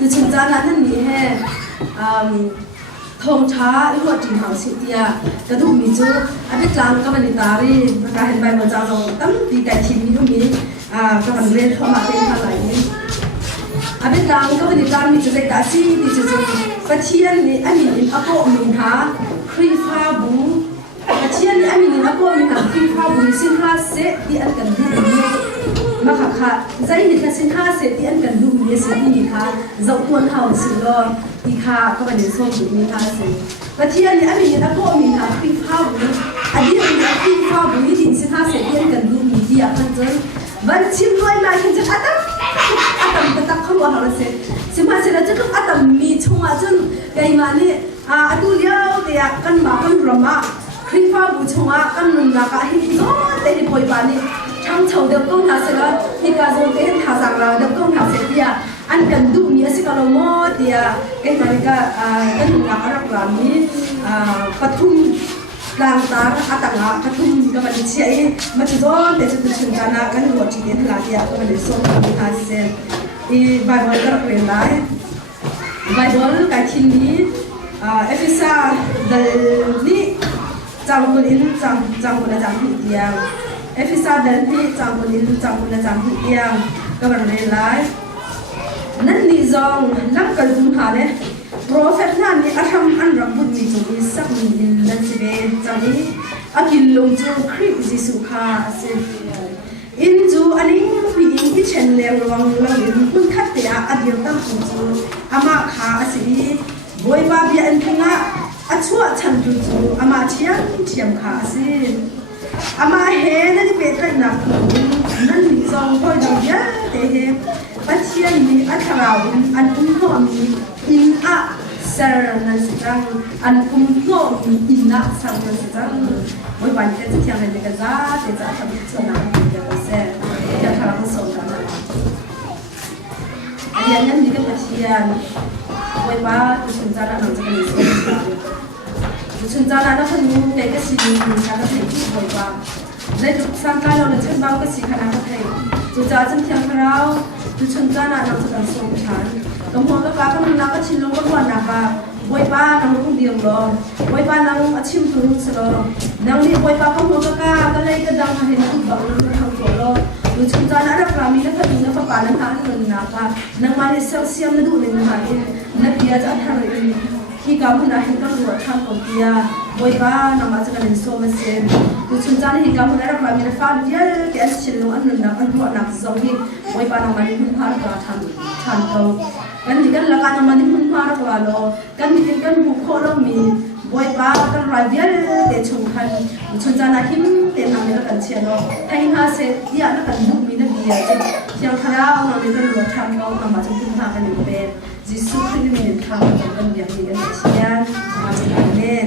từ chúng ta là thân nhị hè thông thá lúc trình hảo sự tia cái lúc mình chú biết làm các bạn ta đi cái hình bài một giáo rồi tấm thì cái thìn như mình các bạn lên không mà tên thằng lại biết làm các bạn ta mình chú dạy cả gì thì chú phát triển thì anh mình áp bộ mình hả khi pha bú phát triển thì anh mình áp bộ mình hả khi pha bú xin ha sẽ thì anh cần đi mà khá dạy thì xin ha sẽ thì anh cần đủ nhiều sự thì khá dẫu tuân hảo sự lo thì khá các bạn đến xong được mình ha sẽ và thì anh mình đã có mình ha khi pha bún anh đi mình khi pha bún thì xin ha sẽ thì anh cần đủ nhiều thì anh chân vẫn chim nuôi lại thì chắc atam tak không vào là sẽ xin ha sẽ là chắc atam mi chung à chân cái mà nè tu liao thì căn mà căn rama khi pha bún chung à căn nung là cả hình gió để đi bồi bàn nè trong chầu được công thảo sẽ là thì cả rồi cái thảo rằng là được công thảo sẽ thì anh cần đủ nhiều sự cầu mong thì cái này cái nung là rất là mi pathum lang tar atanga pathum các bạn chị mà chúng tôi để chúng chúng ta là cái nguồn chỉ đến là thì các bạn để sống trong cái thời gian thì Bible rất là lại Bible cái thiên lý Ephesus lý trong quân in trong quân là trong thị trường Ephesus lý trong quân in trong quân là trong thị trường các bạn để lạiนั่นนี่จงลักกันจุนหาเลยโปรเฟสนั่นนี่อาทำอันรับบุญมีจุดสักมีนั่นสิเบจังนี้อากินลงจูคริสต์จิสุขาเสียอินจูอันนี้ผู้หญิงที่เชนเลี้ยงระวังระวังคุณคัดเตะอาเดียวตั้งจูอามาขาสิบอยบาบีอันทั้งอ่ะอาชัวชันจูอามาเทียมขาสิอามาเฮนั่นที่เป็นกันหนักนั่นนี่จงคอยดูเยอะเตะปัจจัยมีอัตราอันอุ้มหัวมีอินอะเซอร์นั่นสิจังอันอุ้มหัวมีอินอะสังนั่นสิจังวันวันแค่จะเที่ยงในกระซ่าเดี๋ยวจะทำส่วนนั้นเดี๋ยวจะเสร็จเดี๋ยวทำผสมกันนะอันนี้นั่นนี่ก็ปัจจัยวันว่าชุนจาระหนังจะเป็นส่วนชุนจาระนั่นคนนู้นแต่ก็สิ่งนี้ฉันก็เห็นที่วันว่าในทุกสังการเราเนี่ยฉันบ้างก็สิ่งขนาดนั้นเลยจุดจ้าจำเที่ยงเราจุดชนจ้าน่ะเราจะเป็นส่งฉันตรงหัวก็ป้าก็มันนักก็ชินลงก็วันนักอะบอยป้านั่งรุ่งเดียวรอบอยป้านั่งอาชิมตุรุ่งสลอนั่งนี่บอยป้าก็หัวก็เลยก็ดังให้นั่งบังนั่งทำตัวรอจุดชนจ้าน่ะเราพรามีนักขัดนักป้านั่งหาเงินนักอะนั่งมาในเซลเซียมนั่งดูในมหาวิทยาลัยนักเรียนจะทำอะไรที่กำลังเห็นก็รู้ว่าทำของเดียบอยป้านั่งมาจากการเรียนโซมาเซนจุดชนจ้าเนี่ยกำลังเราพรามีนักฟ้าเดียวแกชินลงอันนั้นนักอันหัวนักสองที่บอยป้านั่งมาในพื้นที่เราทำเขากันที่กันละกันนั่งมาในพื้นที่เรากันที่กันบุคคลเรามีบอยป้ากันรายเดียวเดชงคันชนจ้านาหิมเต็มทำในกันเชียร์เราให้หาเสร็จยานักกันดุมีนักเดียร์เที่ยวคณะเราในกันรู้ทำเราทำมาจนถึงทางกันเป็นจิสุขที่มีทางจนกันอย่างนี้กันเชียร์มาจากการเล่น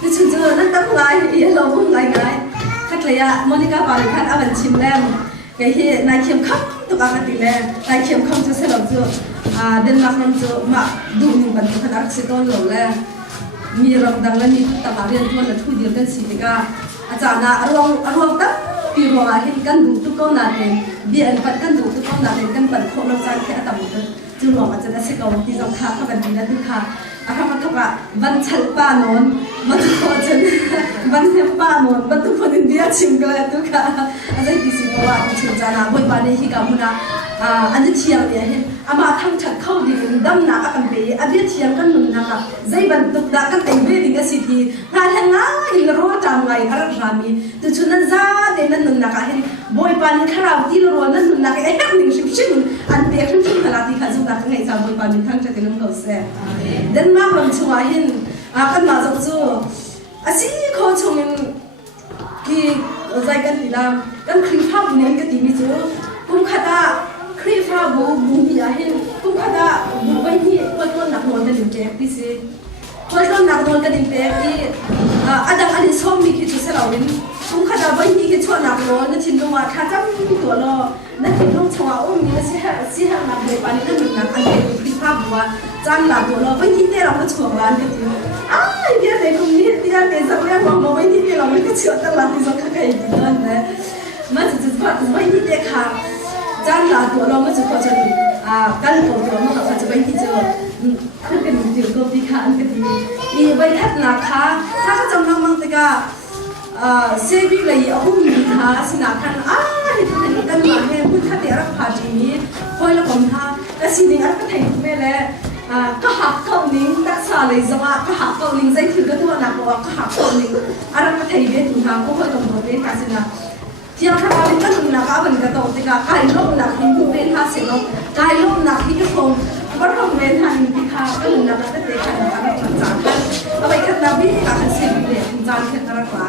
ดิฉันเจอนั่นตั้งไงเราพุ่งไงคัดเลยอะโมนิก้าปาริคัดอาวันชิมแลมแกเฮียนายเขียมคำตุกอาติแลนายเขียมคำจะเสร็จแล้วเดนมาร์กนั่นจะมาดูหนึ่งบันทึกขนาดสิบต้นหล่อแล้วมีรองดังและมีตำนานเรียนตัวและทุเดียวกันสิบิกาอาจารย์น่ะรวงตั้งปีรวงอาเห็นกันดูตุกนาเต็มเบียนปัดกันดูตุกนาเต็มกันปัดโคลจานแค่ตำมุดจู่รวงอาจจะได้สิกาวที่สำคัญเขาเป็นดีนะทุกค่ะอาคำว่าทุกว่าบันชัลปานนบันทุกคนบันเทปานนบันทุกคนอินเดียชิมกันทุกค่ะอาจจะที่สิบว่าชิมจานาบอยปานนี้ที่กำมุนะอันนี้เที่ยงเนี่ยเห็นอามาทั้งชัดเข้าดิ่งดำหนักกันไปอันนี้เที่ยงกันหนุนนะคะใจบันทุกดักกันเต็มเวดิ่งสิทีงานแห่งง่ายรู้จำไงอะไรรามีแต่ชุนนั้นซาเด่นนั้นหนุนนะคะเห็นบอยปานนี้คราวที่รู้นั้นหนุนนะคะเอ๊ะหนึ่งชิมอันเดียวชิมขนาดที่ข้าสุดนักไงจำบอยปานนี้ทั้งชัดกันนุ่งเขาเสียเดินมาวันชัวเห็นกันมาจากจู่สิ่งเขาชงที่ใจกันทีละกันคลิปภาพเนี่ยกันที่มีจู่คุ้มค่าคลิปภาพบุญยาเห็นคุ้มค่าบุญไว้ที่คนต้นหนักนวลกันดิ่งเจ๊พี่สิคนต้นหนักนวลกันดิ่งเจ๊ที่อาจารย์อันนี้ชอบมีคิดจุดเสาวินคุ้มค่าไว้ที่คิดชั่วหนักนวลนั่นชินตรงว่าข้าจำตัวเรานั่นคิดลงชัวอุ้มมีสิหนักเลยปานนี้นั่นหนักอันเดียวคลิปภาพบัวจำหลักตัวเราไว้ที่เนี่ยเราก็ชัวร้านกันจริง dia de kumni dia de sampai mau mai ni dia lalu ke ciot tak lagi sok kayak gitu kan macam tu mai ni dia kah jangan lah tu lalu macam tu macam kan kau tu macam macam mai ni tu kan kan tu kau pikir kan ini mai kat nak kahถ้าเขาจำนำมั่งแต่ก็saving เลยเอาหุ้นมีท่าสินะกันitu kanมาให้หุ้นถ้าเดี๋ยวรักพาจีนี้คอยละผมท่าก็สิ่งนี้ก็ถ่ายถูกไหมแหละก็หักเก้านิ้งตักซาเลยจังหวะก็หักเก้านิ้งใจถือก็ตัวหนักกว่าก็หักเก้านิ้งอะไรก็ถ่ายเบี้ยถูกทางก็คอยลงบทเรียนกันสินะที่เราทำเป็นก็หนุนหนักก็เป็นกระโดดแต่ก็กายลมหนักที่ผู้เรียนท่าเสียงกายลมหนักที่ก็คงว่าเราเรียนท่านี้ที่ข้าก็หนุนหนักก็เตะกันกันจานกันเอาไปขัดนาวิกับขัดเสียงเรียนจานแค่ตระกว่า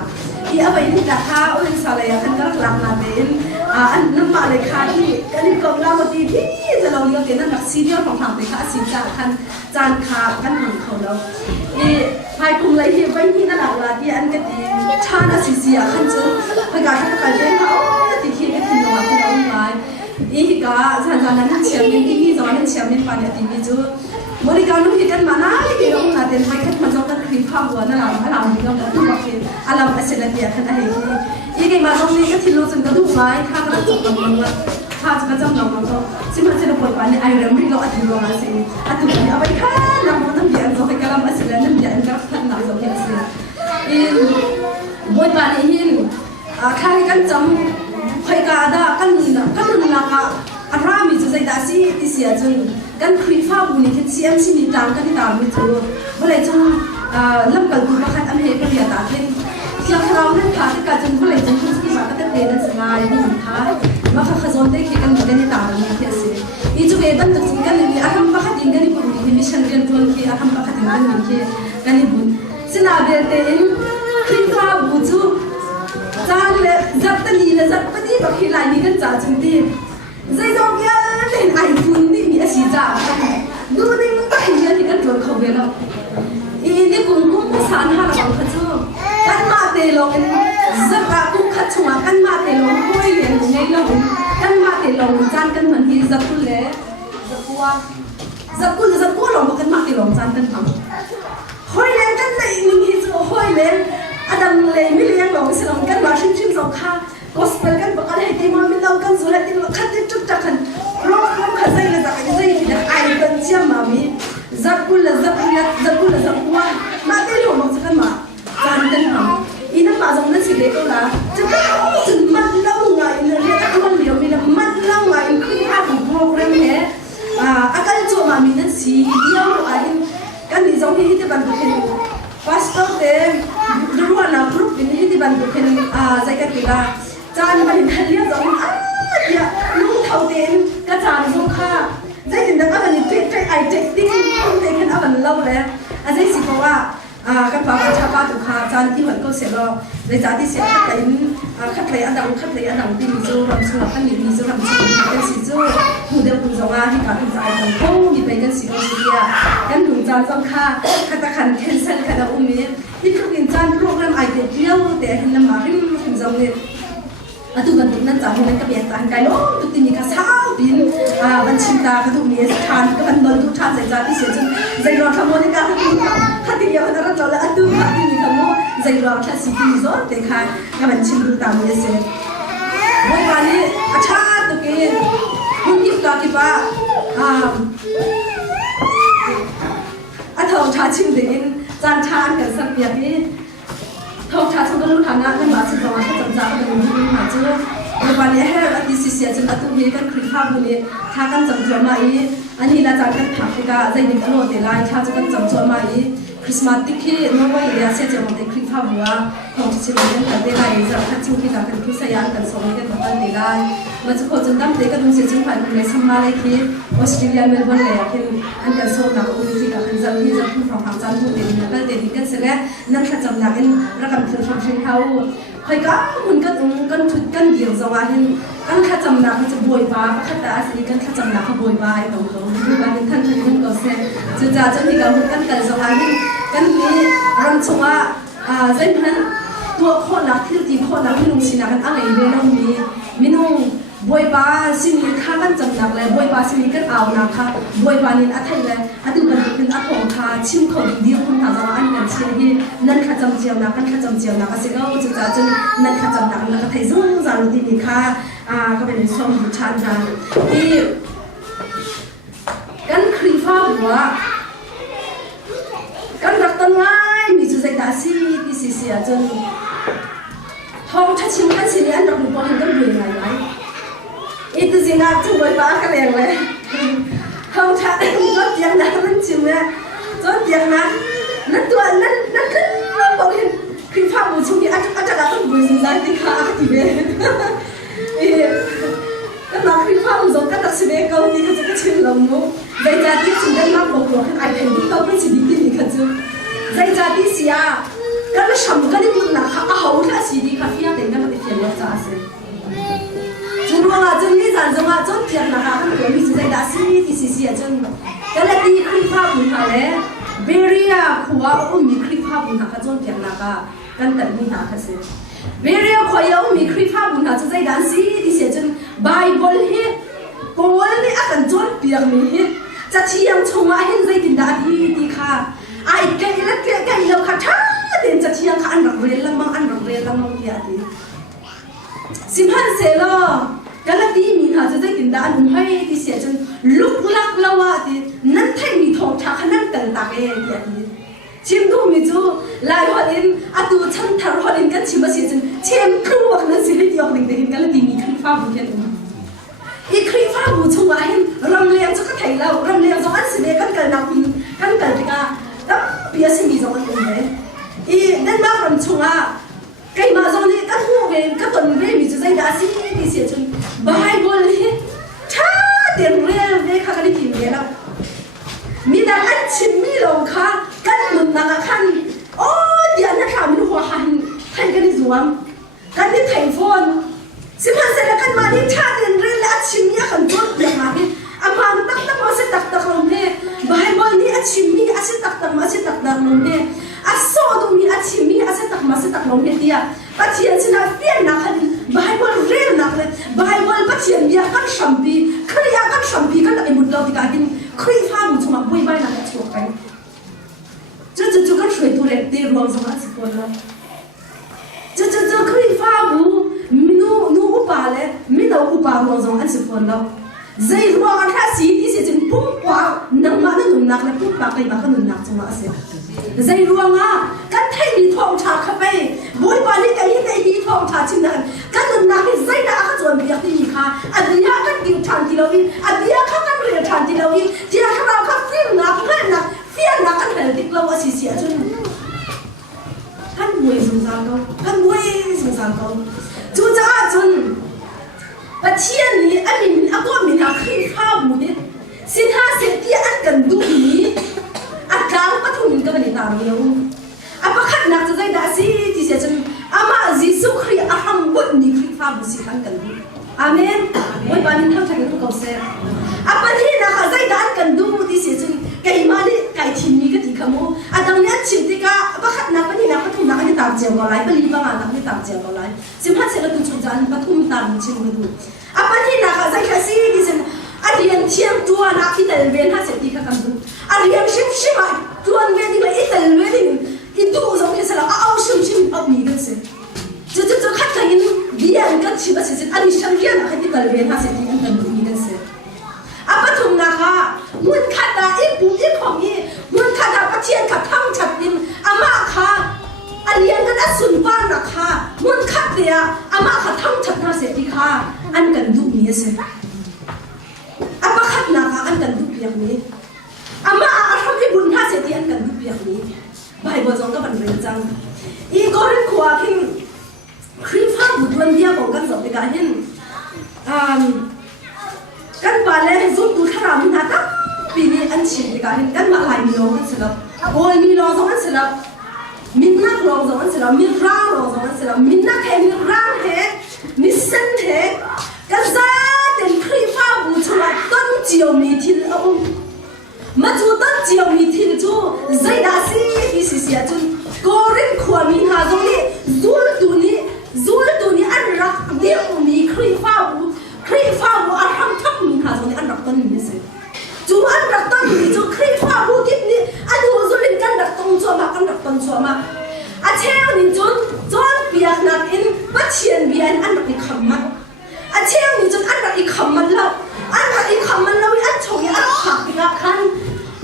ที่เอาไปที่ดักข้าเอาเป็นสาเลยอันก็หลักนาเด่นอันน้ำมาเลยค่ะที่กันที่กองเราตีที่จะเราเลี้ยงเต็นนั่นหลักซีเรียลของทางไปค่ะสิจานคันจานขากันหนุนเขาเราที่ภายคุมเลยที่ไว้ที่นั่นหลักว่าที่อันก็ตีชาติสิเสียคันจึงพการที่การเล่นเขาตีที่ไม่ถึงตัวที่เราไว้อีกก็จานนั้นเชียร์มินที่จะวันเชียร์มินปานเนี่ยตีมิจูบริการลูกที่กันมาหน้าที่เราหน้าเต็นไปแค่มันจะกันคลิปภาพวัวนั่นเราไม่เราที่เราต้องบอกเป็นอะไรมาเสร็จแล้วเดียวกันอะไรที่อีกมาตรงนี้ก็ที่เราจะกระดูกไม้ข้าก็จะจบลงว่าข้าจะกระจำลงมาก็ซึ่งมันจะปล่อยไปในไอเรื่องที่เราอัดลงมาสิอัดตัวนี้เอาไปข้าเราไม่ต้องเบียดเราไปกระลำมาเสร็จแล้วนั่นเบียดก็ขันหนักเราเห็นสิบริการนี้ข้าให้กันจำใครก็ได้กันนี่นะกันนี่นะก็อะไรมีจะใจด่าสิที่เสียจนกันคลิปภาพบุญที่เสียมสินิตามกันที่ตามมิตรเมื่อไรจงลำกันดูมาคัดอเมริกาเรียตาเห็นเที่ยวเราเล่นขาที่การจนเมื่อไรจงทุกที่มาก็จะเดินสบายนี่ค่ะมาขัดขจรได้แค่กันกันที่ตามมีเทียสิอีจุเอดันตุจิกันนี่อาทำปะขัดยิงกันนี่บุญที่มิชันเรียนตัวนี่อาทำปะขัดยิงกันนี่ที่กันนี่บุญสินาเดเตนคลิปภาพบุจูจางเลยจับตันนี่เลยจับปฏิบัติหลายนี่กันจ่าจริงที่ใจจงยันเล่นไอโฟนนี่มีอาชีพจ้าดูนี่มันก็เห็นยังที่กันตัวเขาเวลาอีนี่กุ้งกุ้งสารหาเราขัดจูกันมาเตลงจับกุ้งขัดชงกันมาเตลงห้อยเลี้ยงในลงกันมาเตลงจานกันเหมือนที่จับกุ้งเล่จับกุ้งลงกันมาเตลงจานกันทำห้อยเลี้ยงกันในนี่มีจูห้อยเลี้ยงอดัมเลยไม่เลี้ยงลงสิลงกันมาชิมสองข้างgospel kan bakal hati mami tahu kan surat itu khatir cuk cakan roh khazai la zakai zai tidak ai kan cia mami zakul zakwa mati lo mak kan ma kan ham ina ma jong na si le ko la cakap mat lau ngai na le ka man dio mi na mat lau ngai khi ha program he akan jo mami na si dia lo ain kan di jong hi te ban ke pastor te dua na group ini hi te ban ke zai ka kilaจานมันเรียกร้องอย่าลูกเท่าเด่นกระจายลูกค้าได้ยินดังอะไรนี่ใจไอเจ็บดิ้งต้องเด็กขึ้นอะไรเล่าแล้วอาจจะสิเพราะว่ากับปากชาวบ้านถูกค้าจานที่เหมือนก็เสียแล้วในจานที่เสียขัดเลยอันดังที่มีจูรำสุนัขกันมีจูรำสุนัขกันสิจูหูเดียวหูจงอาที่การทำใจกันโค้งมีไปกันสิโอสิเดียกันถุงจานจงค้าขัดขันแคนเซิลขัดอุ้มมีที่ทุกอินจานโปรแกรมไอเดียเดียวแต่เห็นน้ำมาที่ถุงจงเนี่ยอะตุกันตินั้นจะให้นักเรียนต่างกันโอ้ตุตินี่ก็สาวบินบัญชีตาก็ตุมีสถานก็บันบอลทุกชาติใจที่เสียจนใจร้อนขโมยนี่ก็ขัดที่เยอะนะเราจะละอะตุขัดที่นี่ขโมยใจร้อนแค่สิ่งที่สอนแต่ค่ะก็บัญชีดูตามนี้เสียวันนี้อาชาตุกินคุณคิดก็คิดว่าอะเท่าชาชิมเดินจานชากันสักอย่างนี้ทองชาชงก็รู้ทางงานกันมาสิบวันก็จำจ่ากันอยู่ที่หาเจอวันนี้ให้เราดิสิเสียจนอัตุเมกันคลิปภาพบุญนี้ชากันจำจ่ามาอีอันนี้เราจะกันถักที่ก็ใจดีกันโลดเดลายชาจะกันจำจ่ามาอีคริสต์มาสที่ที่น้องว่าอย่างเสียจะมาในคลิปภาพบัวของที่เชื่อกันกันเดลายจะคัดชิ้นที่กันคริสต์ยานกันสองกันกันเดลายมันจะโคจรตั้งเด็กกันดูเสียจนผ่านในสมัยที่ออสเตรเลียเมลเบิร์นเลยคืออันกันโซนนักอุลิฟิกันจะมีจะพูดfromทางจานพูดเด่นกันเด่นกันเสร็จแล้วนั่นขจรนักกันรักกันคือฟังเสียงเขาใครก็มันก็กันทุกกันเดียวจะว่าเห็นกันขจรนักจะบวยบ้าขัดตาสิกันขจรนักเขาบวยบ้าตรงๆคือวันนี้ท่านก็เสร็จจะมีการกันจะว่าเห็นกันมีรันชงว่าเส้นนั้นตัวคนนักที่ตีคนนักมินุ่งสินะกันอะไรเรื่องมีมินุ่ง บวยปลาสิมีข้ากันจำหนักเลยบวยปลาสิมีกันเอาหนักค่ะบวยปลานินอัฐไทยเลยอัตุบันเป็นอัฐของข้าชิมของดีคุณหาจังอันนั้นเชียร์นั่นข้าจำเจียวนักกันข้าจำเจียวนักสิ่งเอาจุดจ้าจนนั่นข้าจำหนักแล้วก็ไทยซึ่งจารุดีนี่ค่ะก็เป็นสมบูรณ์ชันจังที่กันครีฟ้าบัวกันรักต้นไม้มีจุดใจดาซีที่เสียจนทองทัชชิมกันสิเนี่ยอันดับหนึ่งพอเห็นกันเบื่อไงไหมอีตัวจริงอ่ะจุดบวยปลากันแรงเลยทองทัชจนเตียงนั้นมันชิมเนี่ยจนเตียงนั้นนั่นตัวนั่นคือบอกเห็นครีฟ้าบัวช่วงนี้อาจจะต้องบุยสิใจที่ขาที่เบ้ก็นักครีฟ้าบัวก็ตัดสินเองที่เขาจะชิมลงนู้ใจจ่าที่ชิมได้มากบอกว่าไอ้เพนที่เขาไม่ชิมดีนี่เขาจะใจจ่าที่เสียก็ไม่ช้ำก็ได้บุญนะค่ะเอาถ้าสีดีค่ะพี่อาเด็กนั่นมันเขียนว่าจะเสร็จจุดว่าจนนี่จันจะมาจนเขียนนะคะก็มีใจด่าสีที่เสียจนก็เลยตีคลิปภาพบุญค่ะเลยเบรียขัวอุ้มมีคลิปภาพบุญค่ะจนเขียนนะคะกันแต่ไม่หาค่ะเสร็จเบรียขัวอุ้มมีคลิปภาพบุญค่ะจนใจด่าสีที่เสียจนไบเบิลเฮดโกลนี่อาการจนเปียกมีเฮดจะเที่ยงชงมาเห็นใจติดด่าที่ค่ะไอ้แกแล้วแกเราค่ะท่าเดินจะเที่ยงค่ะอันรักเรียนละมั่งอันรักเรียนละมั่งที่อะไรสิบห้าเซลล์ก็ละที่มีหาจะได้ติดด่าอันให้ที่เสียจนลุกลักละว่าที่นั่นแท้มีทองชักนั่นกันตาเองที่อะไรชิมดูมิจูลายหัวดินอาตูฉันทารหัวดินกันชิมมาเสียจนเชื่อมครัวกันสิริยอกหนึ่งเด็กกันละที่มีคลิปฟ้าบุญกันอีคลิปฟ้าบุญชงไว้รำเลียงจะก็ไทยเรารำเลียงจะอันสิเด็กกันกันนักกันกันที่ก็ตั้งเปียสิมีจะอันอื่นเลยอีนั่นมากรำชงอ่ะไก่มาจงนี่ก็หัวเองก็ต้นเรื่องมีจะใจด่าสิที่เสียจนไบเบิลเฮช้าเตียงเรื่องเนี่ยค่ะกันที่พิมพ์เนี่ยแล้วมีแต่อันชิมมีลงค่ะกันหนุนนักขันโอ้เดี๋ยวนะคะมันหัวหันไทยกันที่สวมกันที่ไทยฟอนสิบห้าเซนกันมาที่ชาเดินเรื่องและอัดชิมเนี่ยขันจนเปียกมาที่อาพานตักมาเสตักลงเนี่ยไบเบิลนี่อัดชิมมีอัดเสตักมาเสตักลงเนี่ยอัดโซ่ตรงนี้อัดชิมมีอัดเสตักมาเสตักลงเนี่ยเดียปัจเจียนชนะเฟียนนักขันไบเบิลเรียนนักเลยไบเบิลปัจเจียนเนี่ยกันชัมปีขณะกันชัมปีกันไอ้บุตรเราที่การครีฟ้าบุญชมาบุยใบนักชัวไปจะกันช่วยตัวเด็กตีรวมสมาชิกคนละจะครีฟ้าบุนูอุปาเลยไม่เอาอุปารวมสมาชิกคนละใจรวมกันแค่สีที่เสียจนปุ๊บว่านังมาหนุนนักเลยปุ๊บปากไปปากก็หนุนนักสมาชิกใจรวมอ่ะกันไทยมีทองชาเข้าไปบุยบาลีกันที่ไหนมีทองชาชิ้นนั้นกันหนุนนักให้ใจนักก็จวนเบียดที่มีค่ะอันนี้กันกินทานที่เราวินอันนี้กันเรียนทานที่เราวินที่เราเขาฟิลนักเพื่อนนักเฟียนนักกันเห็นติดเราว่าเสียจนกันบุยสงสารเขากันบุยสงสารเขาจู่จ้าจนปัจเจียนนี้อันนี้มันก็มีนักขึ้นข้าวบุยสินห้าเศษที่อันกันดูนี้อันกลางก็ทุ่มกันในตาเดียวอันประคัดนักจะได้ด่าสิที่เสียจนอามาจิสุครีอาฮัมบุญนี่ขึ้นข้าวบุสิขันกันดูอาเมนวันวันนี้ทำใจกันทุกคนเสียอันปฏินักใจด่ากันดูที่เสียจนไก่มาดิไก่ทิมมีก็ที่ขโมอันดังนี้ชิมติกาประคัดนักปฏินักปฐุมนักนี่ตามเจียวก็ไล่ปลีบางนักนี่ตามเจียวก็ไล่สิบห้าเซลล์ตุจุจันปฐุมตามชิมกันดูอันปฏินักใจแค่สิที่เสียอันเรียนเที่ยงตัวนักที่แต่เรียนห้าเซติกากันดูอันเรียนชิมตัวเรียนที่เลยอีแต่เรียนอีดูสองที่เสร็จแล้วเอาชิมเอามีกันเสร็จจะขัดกันเรียนกันชิมเสร็จอันนี้ฉันเรียนอะไรที่แต่เรียนห้าเซติกากันดูมีกันเสร็จอันปฐุมนักมุนขัดได้อีปุ่มอีของอีมุนขัดได้ปะเทียนขัดทั้งฉัดดินอามาค่ะอันเรียนกันได้สุนบ้านนักค่ะมุนขัดเดียอามาขัดทั้งฉัดห้าเซติกาอันกันดูมีเสร็จอามาขัดนักอันกันดูเพียงนี้อามาทำให้บุญห้าเศษที่อันกันดูเพียงนี้ใบบัวจงก็บันเริงจังอีกอรินขวาคิงครีฟ้าบุตรวันเดียวของกันสอบในการเห็นกันบาเล่ซุ่มดูขรามินาตั้งปีนี้อันชิมในการเห็นกันมาหลายมีโลกันเสร็จแล้วโอ้ยมีโลสองอันเสร็จแล้วมินนักโลสองอันเสร็จแล้วมิร่างโลสองอันเสร็จแล้วมินนักเฮมิร่างเฮมิเซนเฮกันซาเต็มครีฟ้าบุตรว่าต้นเจียวมีทิลเอามาจูต้นเจียวมีทิลจูใจดาซีที่เสียจูกอรินขวามีหาตรงนี้จูลตัวนี้อันรักเดียวมีครีฟ้าบุ an an rak ikhammat a cheng ni chun an rak ikhammat lo an rak ikhammat lo an choi an phak nga khan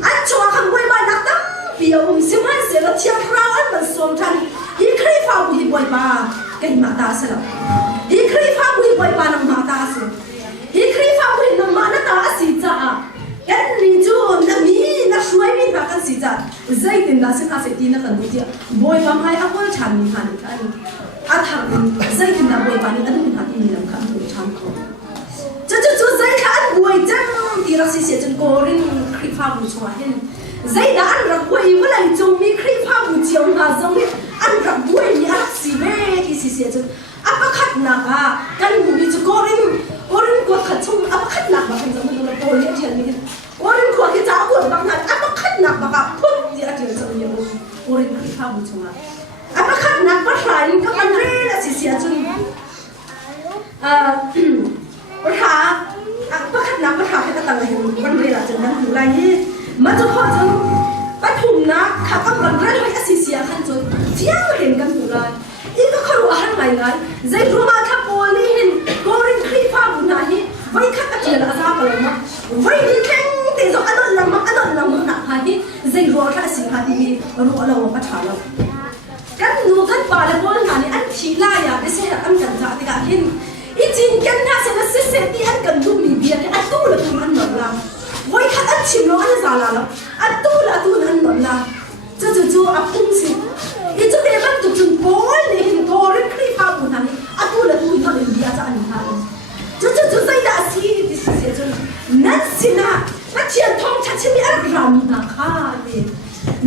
an chwa khan boi ba nak tam pia sim han se lo thiam rao an man som than hi khrei fa bu hi boi ba kai ma ta se lo hi khrei fa bu hi boi ba nam ma ta se hi khrei fa bu hi nam ma na ta si cha kan ni chu na mi na shuai mi ta kan si cha zai tin da se ta se ti na kan du ti boi ba mai a kol chan ni han kan a thang zai tin da boi ba ni adu ha ti ni lam khan du chan ko chu zai kha an boi jang ti ra si se chen ko rin khrei fa bu chwa hen zai da an rak boi ma lai chung mi khrei fa bu chiao na zong ni an rak boi ni a si ve ki si se chen a pa khat na ka kan bu ni chu ko rin ko khat chung a pa khat na ba kan zong ni ko le thian ni Orin ko ki ta ko bang na apa khat nak ba phut di a tir chang yo orin ki pha bu chunga apa khat nak ba hrai ka man re la si sia chun ba ha apa khat nak ba ha ka ta la hin ban re la chang nan la ni ma chu kho chang ba thum na kha ka man re la a si sia khan chun chiang ren kan tu la i ka kharu a han lai ngai zai ru ma tha ko ni hin orin ki pha bu na hi vai khat a tir la za pa la ma vai ni keng te zo adon lam na ha hi zai ro tha si ha ti ro lo pa tha lo kan nu kan pa le bol na ni an thi la ya de se an kan za ti ka hin i chin kan na se na se ti an kan du mi bia ke atu la tu an no la voi khat an chim lo an za la lo atu la tu an no la chu a pung si i chu de ban tu chun bol ni hin ko ri kri pa bu na ni atu la tu no le bia za an ha chu zai da si ti si se chun nan sina pa chian thong cha chimi ar ram na kha ni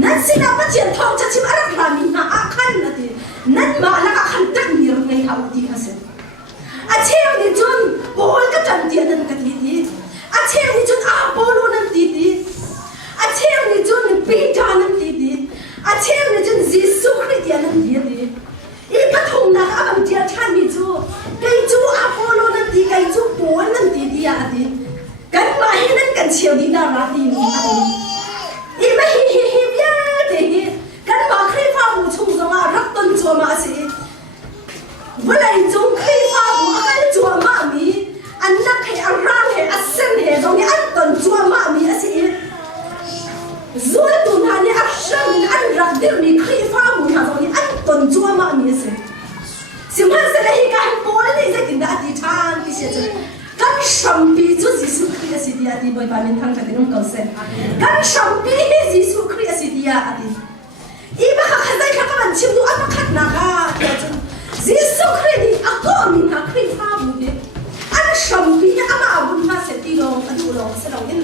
nan sina pa chian thong cha chimi ar ram na a khan na ti nan ma la ka khan tak ni ro ngai ha ti ha se a cheu ni chun bol ka chan ti nan ka ti a cheu ni chun a bolo nan ti a cheu ni chun pi ta nan ti a cheu ni chun jisu christ nan ti i pa thong na a bang tia chan ni chu kai chu a bolo nan ti kai chu bol nan ti a ti kan ma hi nan kan chiao di da ra ti ni i ma hi bia te hi kan ma khrei fa bu chung zo ma rak ton cho ma si wa lai chung khrei fa bu a kai cho ma mi an na khai a ran he a sen he zo ni an ton cho ma mi a si zo tu na ni a shan an rak dir mi khrei fa bu na zo ni an ton cho ma mi si sim han se la hi ka han bol ni se tin da ti than ti se kan shampi chu jisu christ si dia ti boy pa min thang ka tinum kau se kan shampi hi jisu christ si dia ati i ba kha khazai kha ka man chim du apa khat na ka jisu christ ni ako min ha christ fa bu ni an shampi ni ama abun ma se ti lo adu lo se lo in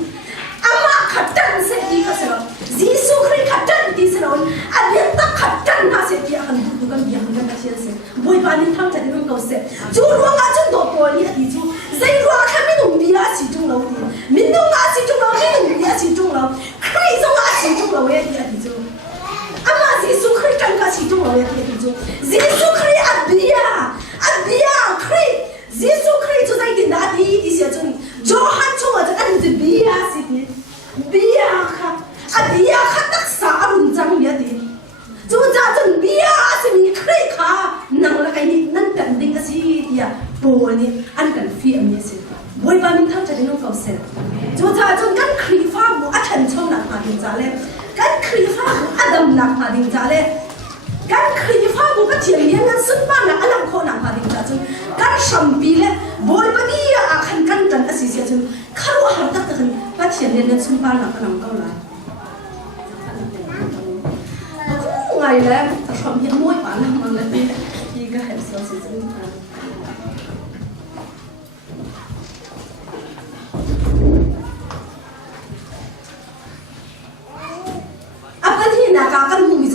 ama khatan se ti ka se lo jisu christ khatan ti se lo an ta khatan ha se ti kan du kan biang kan na chen se boy pa min thang ka tinum kau se chu ro nga chun do ko ni ati chu zai ro kha min um dia si chung lo ti min nu nga si chung lo min um dia si chung lo khrei zo nga si chung lo ye ti ati chu ama jisu khrei kan ka si chung lo ye ti ati chu jisu khrei abia khrei jisu khrei chu zai tin da ti ti sia chung johan chung wa an ti bia si ti bia kha abia kha tak sa arun jang ye ti chu ja chung bia si mi khrei kha nang la kai ni nan kan ding ka si ti ya bol ni an kan fi am ni se boi ba min thang cha din kau se chu cha chung kan khri fa bu a than chong na ha din cha le kan khri fa bu adam na ha din cha le kan khri fa bu ka thiam lian nan sun pa na alam kho na ha din cha chung kan sham pi le boi ba ni a khan kan tan a si se chung kharu har tak tak pa thiam lian nan sun pa na alam kau la ngai le sham hi moi pa na mang le ti ga help so si chung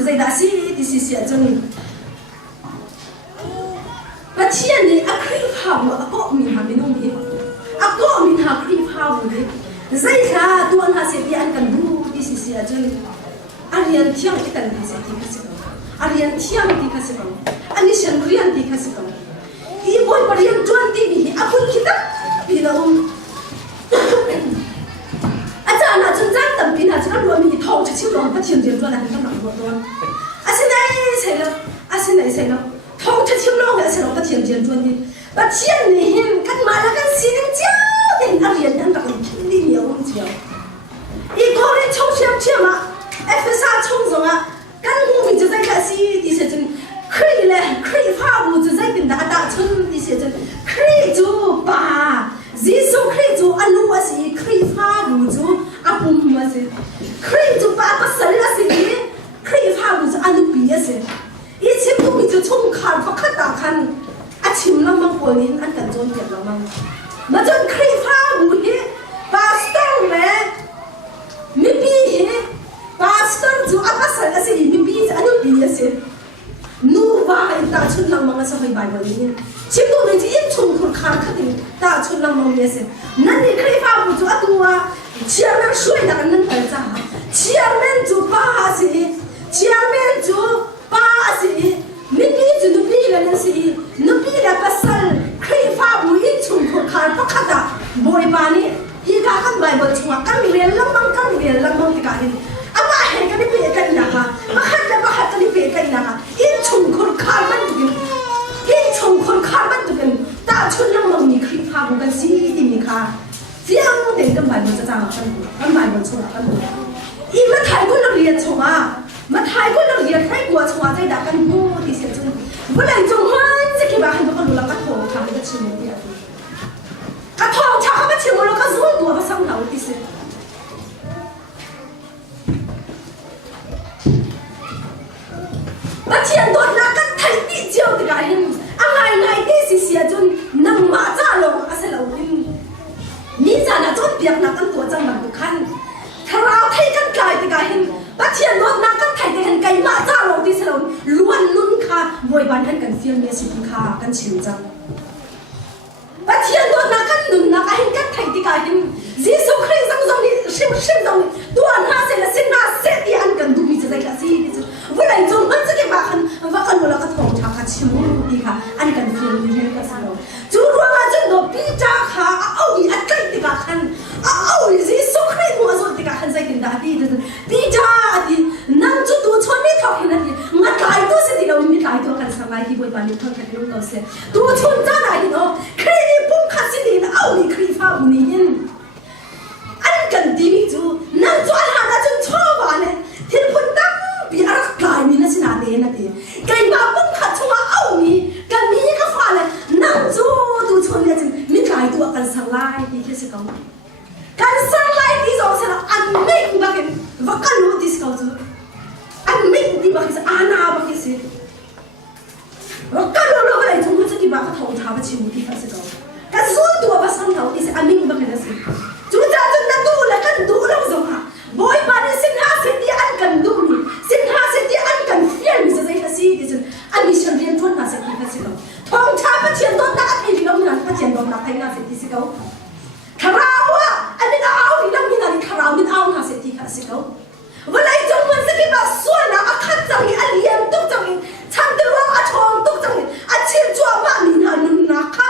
zai da si ti si sia chung pa chian ni a kri pha bu a ko min ha min ong hi a ko min ha kri pha bu ni zai kha tuan ha se ti an kan du ti si sia chung a rian thiang ti kan ha se ti ka se a rian thiang ti ka se ani shan rian ti ka se i boy par rian tuan ti ni a kun kita pi la acha na chung jang tam pi na chung lo mi thong cha chiu lo pa thiam jian tuan la kan ma lo tuan a se nai sai lo thong cha chiu lo se lo ka thiam jian tuan ni ba chian ni hin kan ma la kan si kan chiao den a rian han ta kan ni ni ong chiao I ko ri chong chiam chiam a FSA chong zong a kan mu mi zu zai ka si di se chen kri le kri fa bu zu zai bin da da chun di se chen kri zu ba Jisu kri zu anu a si kri fa bu zu a pum ma si kri zu ba pa sal a si kri fa bu zu anu bi a si I chim tu mi zu chong khan fa kha ta khan a chim lam mang ko ni an kan jon tiap lam mang ma jon kri fa bu hi pastor le mi bi hi pastor zu a pa sal a si mi bi anu bi a si nu va in ta chun lam mang a sa hoi Bible ni chim tu mi ji in chung khur khan kha ti ta chun lam mang ye se nan ni kri fa bu zu a tu a chairman shui da kan nan ta cha chairman zu pa ha si chairman zu pa si mi bi zu nu bi la nan si nu bi la pasal kri fa bu in chung khur khan pa kha da boy ba ni hi ga kan Bible chunga kan rian lam mang ti ka ni ama he kan ni pe kan na ha ma khat da ba khat kan ni pe kan na ha in chung khur khan man tu in chung khur khan man tu kan ta chun lam mang ni kri fa bu kan si ti mi kha Siang den kan Bible cha cha kan Bible chunga kan I ma thai ko lo rian chunga ma thai ko lo rian thai ko chunga chai da kan mu ti se chung bu lai chung han se ki ba han ba kan lu la ka thong tha ka chin ni ya ka thong cha ka chin lo ka zul tu ba sang na ti se ba thian dot na ka thai ti jiao ti ga hin angai ngai ti si sia chun nang ma cha lo a se lo in ni cha na chon piak na kan tua chang man khan tharau thai kan kai ti ga hin ba thian dot na kan thai ti han kai ma cha lo ti se lo luan nun kha voi ban han kan fiam me si kha kan chiu chang ba thian dot na kan nun na ka hin kan thai ti ga hin Jisu Christ sang zong ni shim zong tua na se la sin na se ti an kan du mi cha zai ka si vu lai zong an se ke ba khan va kan lo la ka thong tha ka chiu ti kha an kan fiam ni he ka sa lo chu ro ma chen do pi cha kha a au ni at kai ti ka khan a au Jisu Christ mo zo ti ka khan zai kin da ti pi cha ati nang chu tu chon ni thok hin ati ngat kai tu se ti lo mi kai tu kan sa mai hi boi ban ni thok ka lo se tu chon cha na hi no kri ni pum kha si ni au ni kri fa u ni yin an kan ti mi chu nang chu an ha na chun cho ba ne thil phun tam bi ar kai mi na sina de na ti kai ma pum kha chunga au ni kan mi ka fa le nang chu tu chon le chin mi kai tu kan sang lai ti ke se kau kan sang lai ti zo se la an me ba ke va kan lo ti se kau chu an me ti ba ke se ana ba ke se va kan lo ba lai chung chu ki ba ka thong tha ba chi mu ti ka se kau kan so tu ba sang thau ti se an me ba ke na se chu cha chun na tu la kan du lo zo ha boy ba ni sin ha se ti an kan du ni sin ha se ti an kan fian mi se zai ka si ti chen an mi chen rian thon na se ti ka se kau thong cha ba chen don na ti lo na ka chen don na thai na se ti se kau kharao a an ni au ni lam ni na ni kharao ni au na se ti ka se kau wa lai chong man se ki ba so na a khat chang ni a lian tu chang ni chang de lo a chong tu chang ni a chin chua ma ni na nun na kha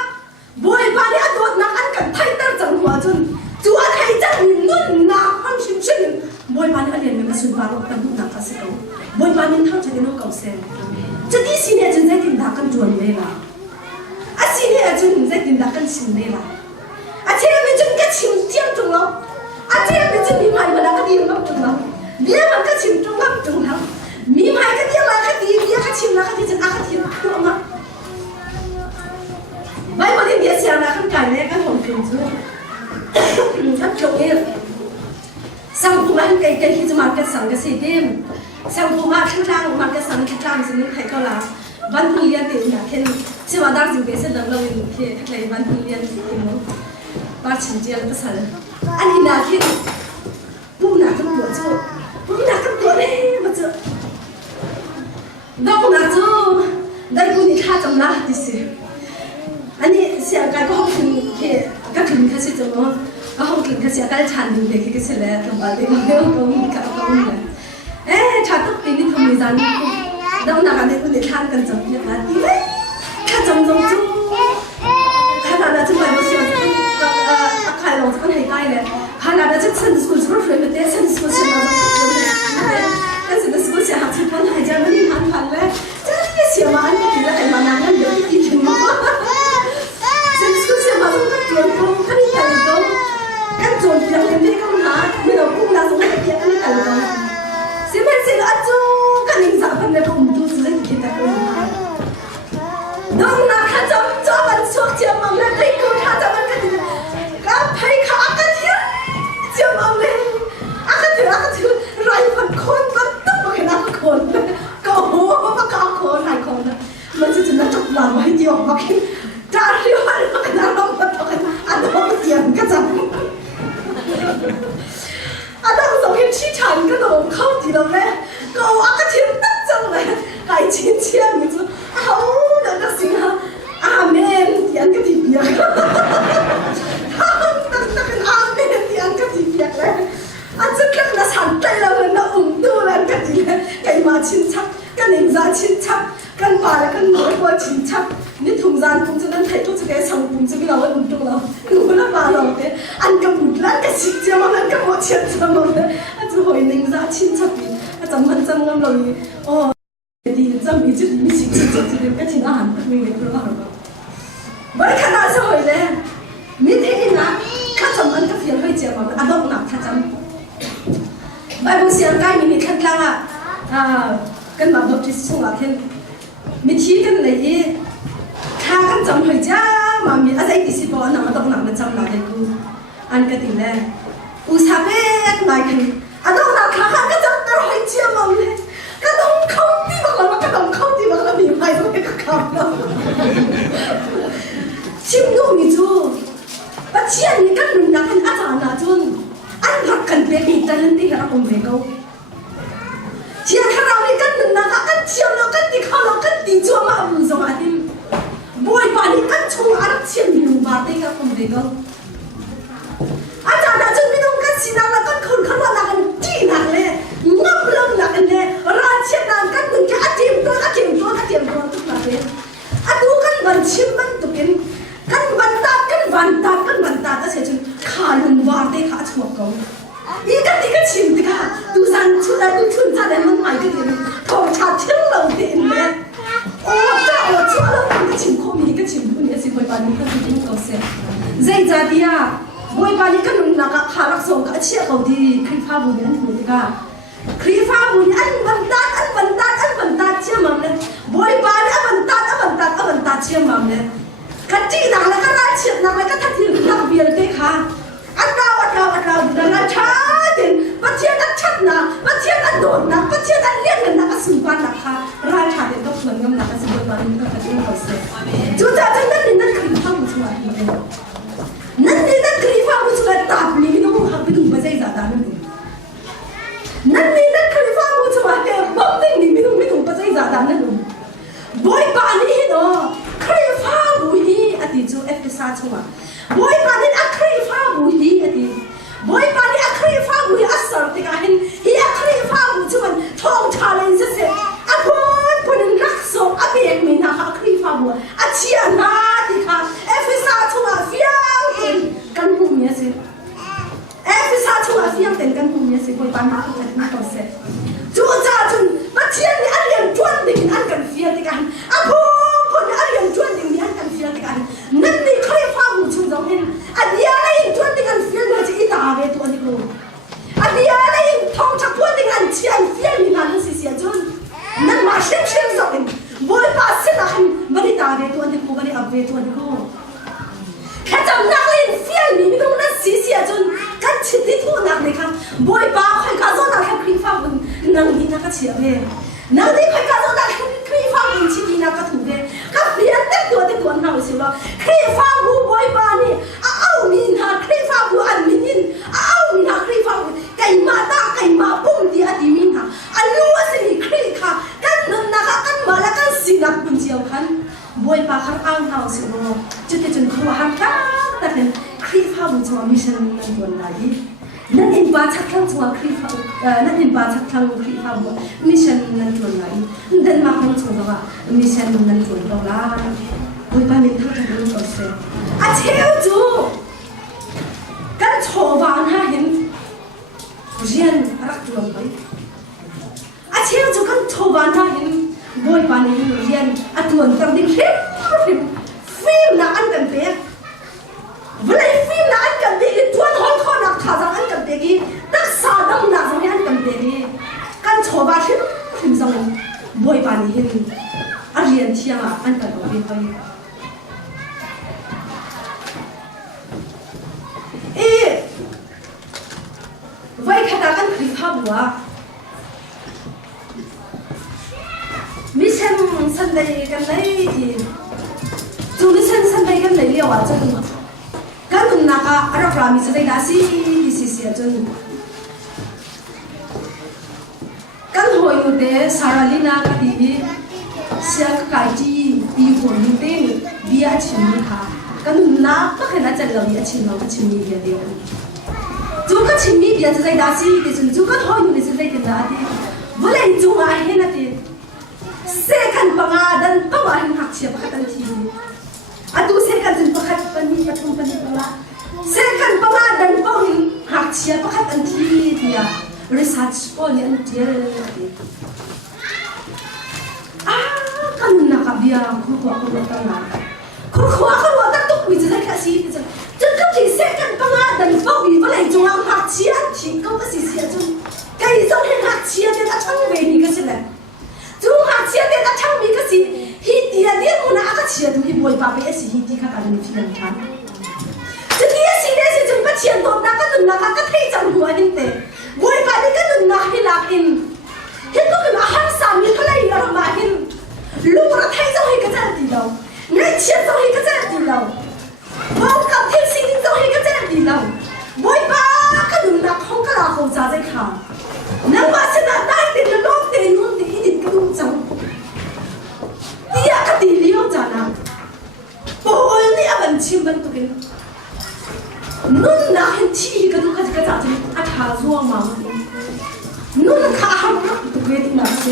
boy ba ni a dot na an kan thai tar chang hua chun chu an hai chang ni nun na hang shim shim boy ba ni a lian me ma sun ba ro kan du na ka se kau boy ba ni thang cha ni no kau se cha ti si ne chen zai tin da kan tuan le la a si ne a chun zai tin da kan sin le la a che me chun ka chim tiam chung lo a che me chun mi mai ma la ka di ngam chung lo bia ma ka chim chung ngam chung lo mi mai ka di la ka di bia ka chim la ka di chen a ka di tu ma bai ma ni bia sia na kan kai ne kan hong kin chu kan chung e sang tu ma kai kai hi chu ma ka sang ka se dem sang tu ma thu lang ma ka sang ki tang sin kai ka la ban thu lian te na ken chi wa dar jing be se lang lo ni ke kai ban thu lian ti mo ba chin ji la ka sa ani na ki pu na kan tu chu pu na kan tu le ma chu dong na chu dai ku ni kha cham na ti se ani sia ka ko hong ke ka kin ka se chu mo ka hong kin ka sia ka chan ni be ke se le ka ba de mo ko ka ko ni cha tuk ti ni thom ni zan ni dong na ka de ku ni khan kan cham ni na ti ka cham jong chu ka na na chu ba mo sia ka a khai long kan hai kai le ka na da chu chen school school friend de chen school chen na但是的school chen ha chu kan hai ja ni han phan le cha ni sia ma an ki la ai ma na ngan de ti เจียมังเลยตีกูท่าจะมันก็ดีก็ไปขากันเทียเจียมังเลยอากันถือไรพันคนมันต้องมาแค่นักคนก็โหมาก้าวคนไหนคนนะมันจะน่าจบหลังให้ยอมมาคิดจารีวันมาแค่นักเรามาต่อกันอันนั้นเจียมก็จะอันนั้นสองเห็นชี้ฉันก็โดนเข้าทีละแม่ก็อากันถือตั้งจังเลยไก่ชิ้นเชี่ยมีจุดเอาเดี๋ยวก็สิฮะอาเมนเตียนก็ทีเดียวตั้งอาเมนเตียนก็ทีเดียวเลยอันจะกันน่ะสั่นใจเราเลยนะดูแล้วก็ทีเลยไก่มาชิ้นชักกันเองจานชิ้นชักกันมาแล้วกันหน่อยกว่าชิ้นชักนี่ถุงจานถุงจะนั่นไทยทุกจะได้สั่งถุงจะไม่เราแล้วดูเราดูแล้วมาเราเนี่ยอันกับบุตรแล้วก็ชิ้นเจ้ามันก็หมดเชียร์จังเลยอันจะหอยเองจานชิ้นชักอันจะมันจังงั้นเลยโอ้ดีจังมีจุดมีสิ่งจุดก็ที่น่าหันไปไม่รู้ว่าอะไรไม่ขนาดจะหอยเลยมีที่นะข้าจำมันก็เพียงให้เจ้ามันอันต้องหนักข้าจำใบบุเสียงใกล้มีขั้นกลางกันมาบอกที่ส่งอาเทนมีที่กันเลยข้ากันจำให้เจ้ามามีอะไรที่สิบวันมาต้องหนักมาจำอะไรกูอันก็ติดแล้วอุตส่าห์เป็นนายคันอันต้องหนักข้าก็จำได้ให้เจ้ามาเลยก็ต้องเข้าที่บ้านก็ต้องเข้าที่บ้านมีไปต้องไปขับแล้วชิมดูมีจูปัจจัยนี้กันหนึ่งนักอาจารย์นะจุนอันรักกันเป็นมีแต่เรื่องที่เราคงไม่เอาเชียร์ข้าเรานี่กันหนึ่งนักกันเชียร์เรากันที่ข้าเรากันที่จัวมาบุญสมาธิบ่อยป่านนี้กันช่วงอันเชียร์มีรูบาร์ที่เราคงไม่เอาอาจารย์นะจุนไม่ต้องกันสินะแล้วกันคนข้างว่านักกันที่นักเลยงับเริ่มนักกันเลยร้านเชียร์นักกันหนึ่งแค่เตรียมตัวทุกนักเลยอันดูกันวันชิมมันตุกินกันวันตาก็เสียจนขาลุนวาร์ที่ขาชั่วกงอีกันที่ก็ชิมที่ค่ะดูสันชุดอะไรดูชุนชาเดมันใหม่ก็ดีทองชาเที่ยวเราเด่นเลยโอ้เจ้าชัวร์แล้วก็ชิมข้อมีก็ชิมคนนี้สิบอยปานี้ก็ดีก็เสียใจจัดยาบอยปานี้ก็นุ่นนักขารักส่งก็เชี่ยเขาดีคลิปภาพบุญนั้นคนที่ก็คลิปภาพบุญอันบันตาเชี่ยมันเลยบอยปานี้อันบันตาเชี่ยมันเลยกันจีนักแล้วก็ร้านเชียบนักแล้วก็ทัดที่นักเบียร์เด็กค่ะอันเราดังนั้นช้าเด่นปัจเจียนอันชัดนะปัจเจียนอันโดดนะปัจเจียนอันเลี้ยงกันนะก็สุพรรณนะคะร้านชาเด่นก็เหมือนกันนะก็สุพรรณก็กระตุ้นเขาเสียจุดจ้าจังนั่นคือข้าวมุสลิมนั่นคือข้าวมุสลิมตาบลีไม่ต้องหักไปดูไม่ใช่จ่าตานั่นคือข้าวมุสลิมแต่บางทีนี่ไม่ต้องไม่ใช่จ่าตานั่นคือบ่อยป่านนี้เนาะครีฟ้าบุฮีอดีตจูเอฟซาชัวบ่อยป่านนี้อัครีฟ้าบุฮีอดีตบ่อยป่านนี้อัครีฟ้าบุฮีอัศร์ติกาเห็นฮีอัครีฟ้าบุจูมันทองชาเลนเสร็จอัพอนรักสมอเบกมีนาอัครีฟ้าบุอัจฉริยะนาติกาเอฟซาชัวฟิยังเห็นกันหูเมียสิเอฟซาชัวฟิยังเห็นกันหูเมียสิบ่อยป่านนี้ก็จะมีตัวเสร็จจูจ้าจุนมาเชียร์นี่อันเรียนจวนดิ่งอันกันฟิยังติกาคนอันยังชวนดิ่งนี้อันกันเฟียติกันนั่นนี่ใครฟังหูชุนจงเห็นอันนี้อะไรชวนดิ่งอันเฟียเลยจะอีตาเวตัวนี้กูอันนี้อะไรทองชักพวนดิ่งอันเชียนเฟียมีงานสิเสียจนนั่นมาเชื่อมสักเป็นบ่อยป้าสินะบันนี้ตาเวตัวนี้กูบันนี้อับเวตัวนี้กูแค่จำนักเล่นเฟียมีไม่ต้องนั่นสิเสียจนกันชิดที่ทั่วนักเลยค่ะบ่อยป้าใครก็ซ้อนนักแค่ครีฟ้ามันนั่งดีนักก็เชียร์เวนั่งดีใครก็ซ้อนนักครีฟ้ามันชิดดีนักก็ถูกเวก็เฟียเต็มตัวหน้าสิว่าครีฟ้าบูบอยปานี่เอามีนาครีฟ้าบูอันมินินเอามีนาครีฟ้าบูไก่มาตาไก่มาปุ่มดีอดีมินาอันรู้ว่าสิครีค่ะกันนั่นนะคะกันมาแล้วกันสินักบุญเจียวคันบอยปาคันเอาหน้าสิว่าจุดที่จนครัวหักกันแต่เป็นครีฟ้าบูจะมิชันนั่นตัวไหนนั่นเองบาชักทั้งตัวครีฟ้านั่นเองบาชักทั้งครีฟ้าบูมิชันนั่นตัวไหนนั่นมาทั้งตัวว่ามิชันนั่นตัวเราละบอยปานี่ทั้งจะรู้ตัวเสียอาเชี่ยวจูกันโชว์บานฮะเห็นเรียนรักจวนไปอาเชี่ยวจูกันโชว์บานฮะเห็นบอยปานี่เรียนอัดวนกันดิ้งฟิล์มน่ะอันกันเป๊ะเวลาฟิล์มน่ะอันกันเป๊ะทวนห้องข้อนักข่าวอันกันเป๊ะกี่นักสาวดังนักสาวอันกันเป๊ะกี่กันโชว์บานฟิล์มจังบอยปานี่เห็นอันเรียนเที่ยงอันกันเอาไปไป มิเช่นสันเดย์กันเลยจูมิเช่นสันเดย์กันเลยเรียกว่าจะกันนุ่นนักอารักรามิจะได้ดาซีดิสิเสียจนกันหอยมุเดสาราลินาก็ดีเสียกไก่จีดีหัวมุเดนเบียชิมค่ะกันนุ่นนักก็แค่นั้นจะเราเบียชิมเราก็ชิมมีเดียเดียวจูก็ชิมมีเดียจะได้ดาซีดิจนจูก็หอยมุเดจะได้กันดาดีวันไหนจูงานเห็นนะดีเสกันปังอาดันปังอาหินหักเชียบขัดทันทีอะดูเสกันจนปังขัดปันนี้ปัทุมปันนี้ปังละเสกันปังอาดันปังหินหักเชียบขัดทันทีเดียresearch ก็เนี่ยอันเดียวกันนักบิอาคุณขวาคุณตั้งนานคุณขวาคุณว่าตั้งตุกวิจารณ์แค่สิจนก็ที่เสกันปังอาดันปังหินวันไหนจงเอาหักเชียบที่ก็ก็สิเสียจนใครจะเห็นหักเชียบเนี่ยทั้งเวทีก็ใช่ไหมจูหักเชียร์เด็กช่างมีก็สิฮิตเดียเนี่ยมันน่าก็เชียร์ดูฮิบอยป้าไปเอสิฮิตที่ข้ากันมีที่นั่นทันจะที่เอสิเนี่ยสิจึงก็เชียร์ตัวนักก็หนุนนักก็เทจังหัวหินเตะบอยป้าเนี่ยก็หนุนนักให้ลักอินเห็นก็เป็นอาหารสามีเขาเลยยอมมาหินลูกเราเทจังให้ก็จะดีเราเงินเชียร์จังให้ก็จะดีเราบ้านกับเทสิ่งจังให้ก็จะดีเราบอยป้าก็หนุนนักห้องกระลาของจ่าใจขานักมาชนะได้เต็มโลกเต็มนู่นที่ดินกระดูกจังที่อยากตีเลี้ยวจานะโอ้ยนี่อันชิมมันตัวเองนุ่นน่ะเห็นที่กระดูกกระจาจริงอัฐาซัวมานุ่นข้าหันรักตัวเวทีน่ะสิ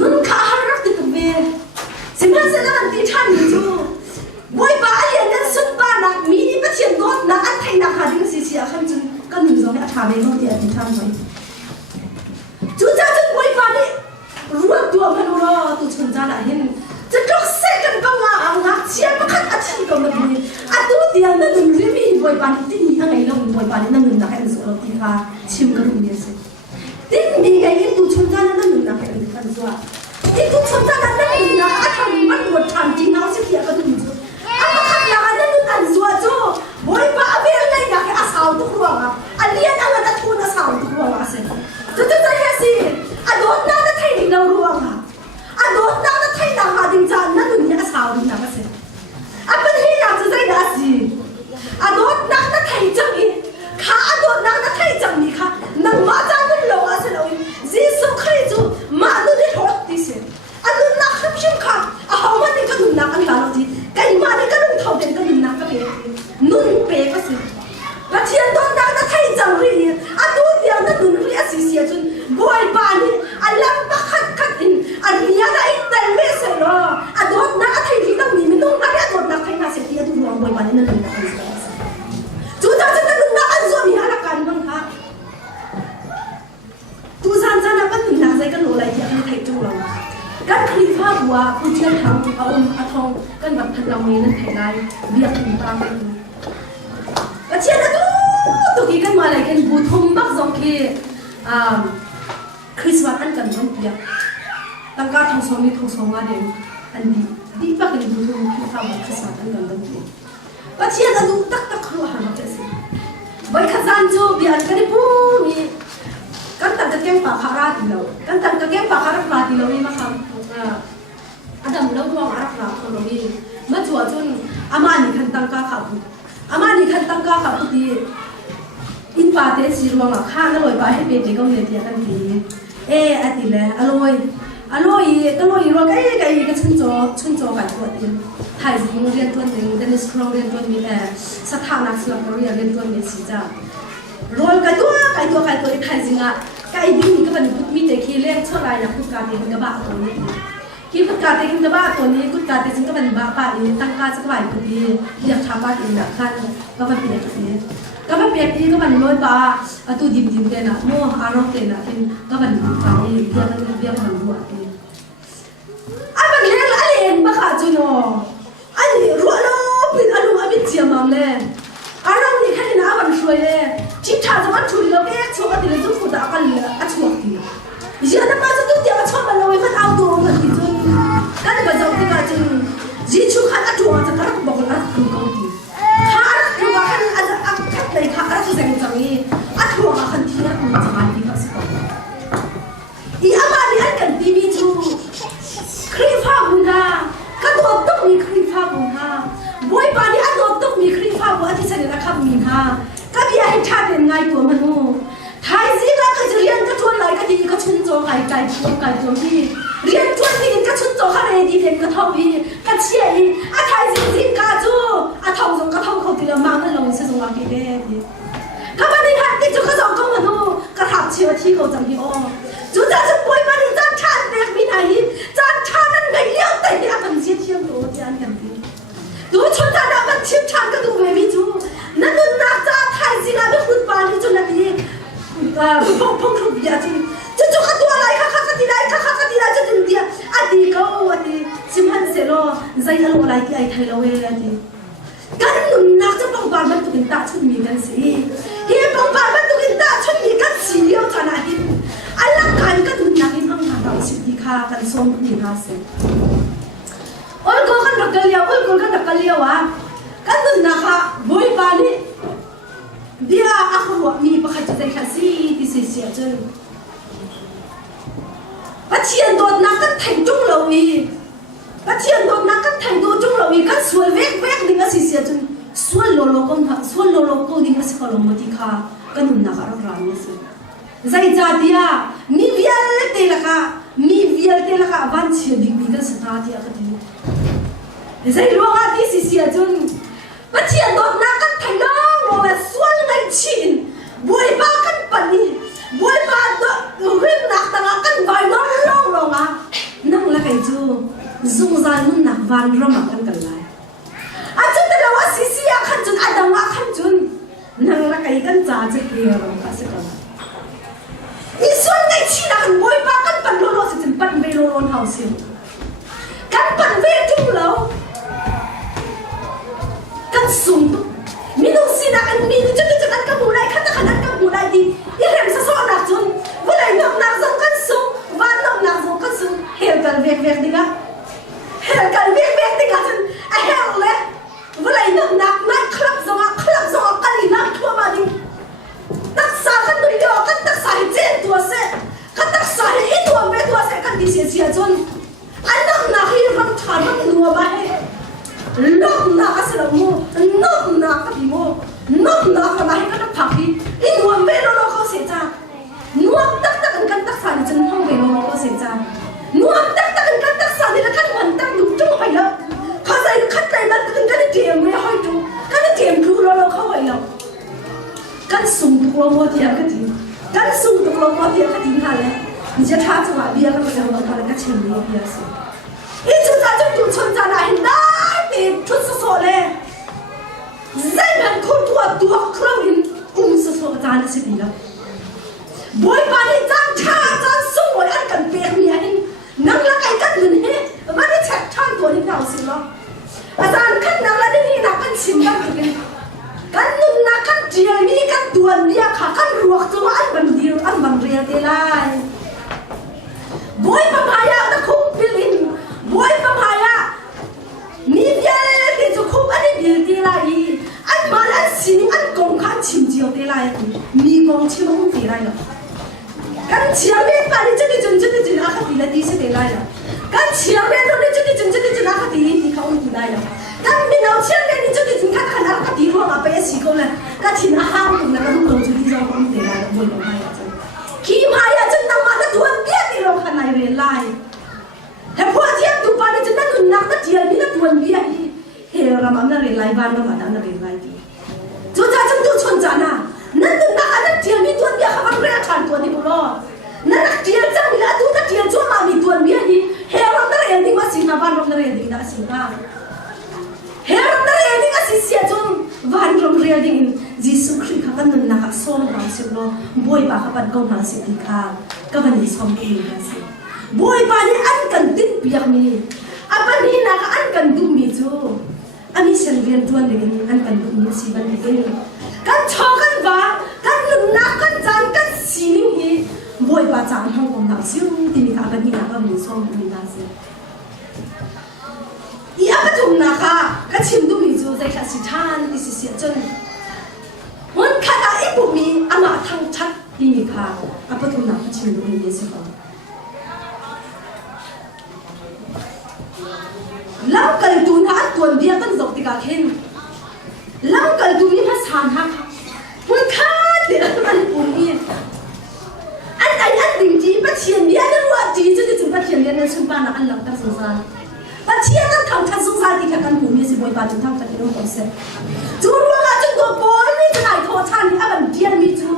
นุ่นข้าหันรักตัวเวสิ่งนั้นสิ่งนั้นที่ท่านอยู่จู่บอยบ้าเรียนนั้นสุดบ้านักมีประเทศโน้นนักอันไทยนักหาดิ้งเสียขั้นจนก็หนึ่งสองอัฐาเวทีที่ที่ท่านไว้จูจ้าจนบอยบ้านี่รวดตัวมันรอตัวชนจ้าหน่ะเห็นจะต้องเสกกันก็ว่าเอางักเชียร์มาขัดอาชีพก็มาดีอันตัวเดียวนั่นหนึ่งเรื่องมีบอยบ้านี่ที่นี่อะไรเราบอยบ้านี่นั่นหนึ่งนักให้มันสุดที่ค่ะชิมกันดูเนี่ยสิที่มีไงเห็นตัวชนจ้านั่นหนึ่งนักให้มันกันสัวที่ตัวชนจ้านั่นหนึ่งนักอันทำมันรวดทันจริงเอาสิเพียก็ดูจู่อันมาขัดนักอันนั้นหนึ่งอันสัวจู่บอยบ้าเบี้ยอะไรนักให้อาสาวตุกรัวอ่ะอันเลี้ยนอันนั้นทุนอาสาวตุกรัวอ่ะสิจะแค่สิอดอนน้าไทยดิ่งเรารวงอ่ะอดอนน้าไทยด่างหาดิ่งจานนั่นหนึ่งเนี่ยสาวดิ่งนะก็สิอันเป็นที่อยากจะได้นะสิอดอนน้าไทยจังอีข้าอดอนน้าไทยจังนี่ค่ะนั่งมาจานนั่นเราอ่ะสิเราจีสุขให้จูมาดูดิฮอตดิสิอันนู้นนักขึ้นชิมค่ะอ่ะเขาวันนี้ก็นุ่นนักอันนั้นจีไก่มาเนี่ยก็นุ่นเท่าเดิมก็นุ่นนักก็เป็นนุ่นเป๊ะก็สิแล้วเทียนโดนน้าไทยจังรีอันนู้นเดียวนั่นนุ่นเรียกสิเสียจนบอยบ้านนี่อันลังบักขัดอินอันนี้อะไรแต่ไม่เสร็จหรออันโดนนักไทยที่ต้องมีมันต้องนักโดนนักไทยมาเสียที่ดูรองบอยบ้านนี่นั่นนุ่นนักอันเสียจู่จ้าจะนุ่นนักอันส่วนมีอะไรกันบ้างคะตู้ซานซานักก็นุ่นนักใจกันโหอะไรที่อันไทยจู่เรากันคลิปภาพว่าผู้เชี่ยวชาญเอาอาทองกันแบบทันเรามีนั่นไทยได้เรียกถึงตามกันแล้วเชี่ยนะตัวกี้กันมาอะไรกันบูทมบักซองคีคริสต์มาสอันกันมันเปียตั้งการทองสองมีทองสองมาเดงอันดีปักกันบูทมที่ทำคริสต์มาสอันกันมันเปียแล้วเชี่ยนะดูตักครัวหันมาเจสิใบขจานจูเบียนกันนี่พูมีกันตั้งกระเกงปากคาราดีแล้วกันตั้งกระเกงปากคาราปลาดีแล้วนี่มาทำอันดับเราดวงอารักเราคนเรามีมาจั่วจนอามานี่คันตั้งกาขับอามานี่คันตั้งกาขับพอดีอินปาเตสิรวงอ่ะข้าก็ลอยไปให้เบบี้ก็เงียบเงียบกันดีอันนี้แหละอร่อยก็ลอยรวงก็ชุ่มโจกันตัวเองไทยสิงเรียนตัวหนึ่งเดนิสครองเรียนตัวมีสถานะสลับเรียนตัวมีสิจ้ารวยกันตัวไทยสิงอ่ะไก่ดิ้งก็เป็นมีแต่ขี้เลี้ยงเท่าไรนะคุณการเองก็บ้าตัวนี้คิดคุณการเองก็บ้าตัวนี้คุณการเองก็เป็นบ้าป้าเองตั้งการสักวันพอดีเรียกชาวบ้านเองแบบขั้นก็มันเป็นแบบนี้ก็มันเปลี่ยนที่ก็มันลอยปลาตู้ดิมเต็นอ่ะโม่อารมณ์เต็นอ่ะเป็นก็มันใจเรียกมันหัวเองอันมันเรียกอะไรเองบ้าค่ะจุนอ๋ออันนี้รัวล้อเป็นอารมณ์อภิเษกมั่งเลยอารมณ์นี้แค่ไหนมันช่วยเลยที่ชาจะมันช่วยเราแค่ช่วยกันเลยจุดฟุตอ่ะกันเลยอ่ะช่วยกันยิ่งนั่นมาจะดูเดี๋ยวชอบมันเลยมันเอาตัวมันที่จุนกันเลยก็จะที่กันจุนยิ่งช่วยกันอ่ะตัวจะกระตุกบอกกันคุณก็ดีข้าคือว่ากันเลยค่ะอะไรที่จะจังงี้อัดหัวกันที่นั่นมันจะมาดีกว่าสิ ngay của mình luôn thái gì là cái chuyện riêng cái chuyện lại cái gì cái chuyện cho cái chuyện gì riêng chuyện gì cái chuyện cho cái này đi đến cái thầu gì cái chuyện gì à thái gì cái chú à thầu giống cái thầu không thì là mang cái lòng sẽ dùng làm cái đấy thì các bạn đi hát thì chú cái dòng không mà nó cái học chiều thi cầu chẳng hiểu chú ta chú bồi mà đi trang tràn đẹp như này trang tràn nên người liêu tây thì ăn giết chiêm đồ thì ăn làm gì chú chúng ta đã bắt chiêm tràn cái đồ về ví dụ nên nó nát ra thái gì là biết hút vào đi chú là gì phong thuộc gì chứ chú cái tua lại khắc đi lại cho đến dia à đi câu à đi chim hắn sẽ lo dây nó lại thì ai thay lo về à đi cái nụn nát cho phong vàoมันตุกินตาชุดมีกันสิเฮียphong vàoมันตุกินตาชุดมีกันสิเดียวท่านั้นอันละกันก็นนักอินอังหาเราสิที่ข้ากันส่งนี่นะสิโอ้ยก็กันรักกันเลี้ยวโอ้ยก็กันรักกันเลี้ยวอ่ะกันนนะคะบอยบาลีเดี๋ยวอาขวบมีประคัตใจขัดสีที่เสียจนปัจเจียนโดนนักกันแทงจุ้งเราอีปัจเจียนโดนนักกันแทงตัวจุ้งเราอีกันสวยเวกดิ่งก็เสียจนสวยโลโลก็สวยโลโลก็ดิ่งก็สกลงมาที่ข้ากันนะคะรักรามีสิใจจ่าเดียมีเวียลเตลค่ะวันเชียบิ๊กกันสตาร์ที่อะไรดีใจรู้ว่าที่เสียจนปัจเจียนโดนนักกันแทงน้องเราแบบสวยในชินบวยบ้ากันปันนี่บวยบ้าตัวเรื่องหนักต่างกันไว้น้องลงอ่ะนั่งละกันจูซุ่มใจนุ่นหนักวันรำมากันเลยอาจจะแต่เราว่าสิเสียขันจนอาดังว่าขันจนนั่งละกันกันจ่าจะเกี่ยวกับกันสักกันอีส่วนในชีนักบวยบ้ากันปันโลโลสิถึงปันเวโลโลนเฮาสิกันปันเวทุ่งแล้วกันสุ่มมีนุ่งสีนักมีจุดอันกับหูได้ขันตะขันอันกับหูได้ดีอีเรื่องสะสอนักจนเวลาหนักนักส่งกันสุ่มวันหนักส่งกันสุ่มเฮลกันเวกดีกันเฮลกันเวกดีกันจนเฮลเลยเวลาหนักนักคลับส่งกันอีนักทั่วมาดิตักษากันตัวเดียวกันตักษาให้เจนตัวเสกันตักษาให้อีตัวเวตัวเสกันดีเสียจนอันนักให้รังชารังนัวไปน้องนักสลับโมน้องนักพี่โมน้องนักอะไรกันพักดีอีนัวเวโลโลเขาเสียจ้านัวตักกันตักษาจนห้องเวโลโลเขาเสียจ้านัวตักกันตักษาที่ละกันวันตักลุกจุ่มไปแล้วเขาใส่ขัดใจมันกันเทียมไม่ห้อยจุกันเทียมคือโลโลเขาไว้แล้วกันสุ่มตัวโมเทียมกันทีกันสุ่มตัวโมเทียมกันทีนั่นแหละ你จะท้าจังหวะเบียร์กันไปแล้วกันก็เชื่อเบียร์สิอีจุดจ้าจุดจุดชนจ้าไหนได้ติดชุดสดเลยเส้นมันคนตัวเครื่องหินสดจานสิดีแล้วบอยปานี่จานชาจานสู้บอยอันกันเปียกเมียนี่นั่งละไก่กันเหมือนเฮ้มันได้แฉกช่างตัวนี้เราสิเนาะอาจารย์ขันนั่งละนี่นักกันชิมกันกันนุ่นนักกันเจียนี่กันตัวเนี้ยค่ะกันรวกตัวอันบันเดียวอันบันเรียดได้บอยปะพายาตะคุ่มพิลินบอยปะพายามีเยอะที่จะคุ่มอันนี้บิลที่ไรอันมาแล้วสิอันกองขันชิมเจียวที่ไรมีกองชิมมุ่งที่ไรล่ะกันเชียร์เมย์ปานี่จุดอาคติละดีเสียที่ไรล่ะกันเชียร์เมย์ตรงนี้จุดอาคติที่เขาที่ไรล่ะกันมีน้องเชียร์เมย์นี่จุดขันอาคติของอาเปย์สิเขาเลยกันที่น่าห้ามตรงนั้นก็ต้องจุดที่เราต้องที่ไรล่ะบนลงไปอ่ะจ้ะขี้พายาจนตั้งมาแล้วตัวเบี้ยที่เราขันไหนเรียนไล่แต่พอเทียบดูปานี่จนนั่งนักก็เทียบนี่แล้วตัวเบี้ยที่เฮรามันน่าเรียนไล่บ้านเราบ้านน่าเรียนไล่ดีจุดจ้าจนดูชนจานะนั่นตึงนักอันนั้นเทียบมีตัวเบี้ยเขาเรียกขันตัวนี้บุรุษนั่นนักเทียบจังมีละดูนักเทียบจ้ามามีตัวเบี้ยนี่เฮรามันน่าเรียนดีกว่าสินะบ้านเราน่าเรียนดีนะสินะเฮรามันน่าเรียนดีกว่าสิเสียจนบ้านเราเรียนดียิสุคริสต์เขาเป็นนักสอนเราสิโลบอยปากเขาเป็นกองหาสิทธิค่ะก็เป็นนิสมดีนะสิบอยปานี่อันกันติดเปียกมีอันนี้นักอันกันดูมีจูอันนี้เสียงเรียนตัวเด็กอันกันดูมีสิบันเด็กกันชอบกันว่ากันหนึ่งนักกันจานกันสีนี้บอยปาจานห้องของเราซิ่งที่มีการกันนี่นักก็มีสมดีนะสิอีอันก็ถูกนะคะกันชิมดูมีจูใจขัดสิท่านที่เสียจนมันขนาดไอ้พวกมีอามาทางชัดที่มีค่ะอาปทุมนักชิมดูมีเยสิค่ะลังกัลตูน่าตัวเดียกันจบติกาเข็นลังกัลตูนี่ภาษาหักมันขาด เดี๋ยวมันปุ่มอีอันไหนอันดิ่งจีปัจเจียนเนี้ยนั่นว่าจีจะถึงปัจเจียนเนี้ยนั่นซึ่งบ้านอันหลังตั้งสงสารปัจเจียนนั่นทำทันสงสารที่แค่กันปุ่มมีสิบอยบาทถึงทำกันที่โน้ตเสร็จจูรัวมาจนตัวบอยนี่จะไหนโทษทันที่อันเดียนมีจู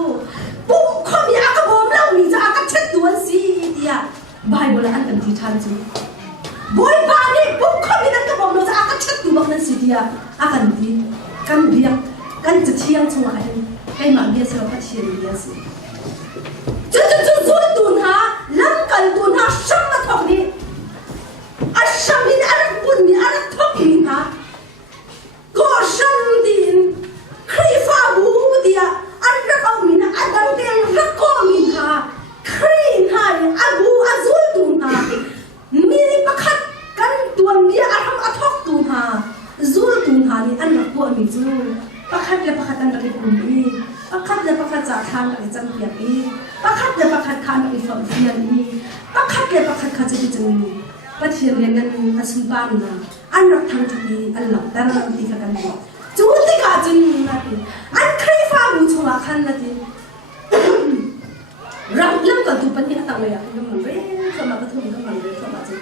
ปุ่มข้อมีอากาบอมแล้วมีจะอากาเช็ดตัวสีเดียบายโบราณกันที่ทันจูบอยบ้านนี่ปุ่มข้อมีนั่นกระบอกเราจะอากาเช็ดตัวแบบนั้นสีเดียอากันดีกันเบียกันจะเที่ยงช่วงอะไรให้หมาเบียเสือปัจเจียนเบียสิจุดตูนหาลำกันตูนหาช่างมาทอกนี้อัชามินอารักบุญมีอารักทอกมินหาก็ช่างดินครีฟ้าบูเดียอันรักเอามินอันดังเดียงรักก็มินหาครีนหาอาบูอาซุลตูนหามีประคัดกันตัวเมียอาทำอาทอกตูนหาซุลตูนหานี่อันรักก็มิจูประคัดและประคัดอันรักบุญมีประคัดและประคัดจากทางอะไรจังเกียรติประคัดและประคัดทางอะไรฝังเฟียนนี้ประคัดและประคัดข้าจะจังนี้ปัจเจียนเรียนกันอาชีพบ้านนะอันรักทางที่อันหลับแต่เราตีกันดีจูติกาจุนนะทีอันใครฟ้าบุชวาขันนะทีรำเล่นกันทุกปัญญาต่างเลยอ่ะยังมันเว้ยเข้ามาก็ทุ่มเข้ามาเลยเข้ามาจริง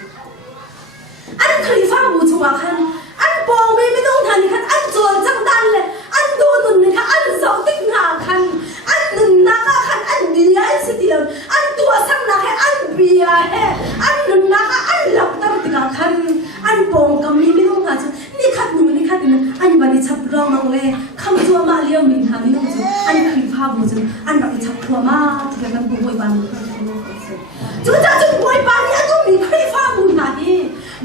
อันใครฟ้าบุชวาขันอันปองไม่ต้องทันขันอันโจรจังดันเลยอันดูหนุนนะคะอันสองติ๊กหาคันอันหนึ่งนักคันอันเบียร์สิเดียวอันตัวสังนักให้อันเบียร์ให้อันหนึ่งนักอันหลับตั้งติ๊กคันอันปองกำมีไม่ต้องหาจุนี่ขัดหนูนี่ขัดนี่อันวันนี้ชับรองมังเลยคำตัวมาเลี้ยวมินหาไม่ต้องจุอันคลิปภาพบุญอันวันนี้ชับตัวมาที่กันบุญบานจุจ้าจุบอยบานนี่อันต้องมีคลิปภาพบุญมาดิ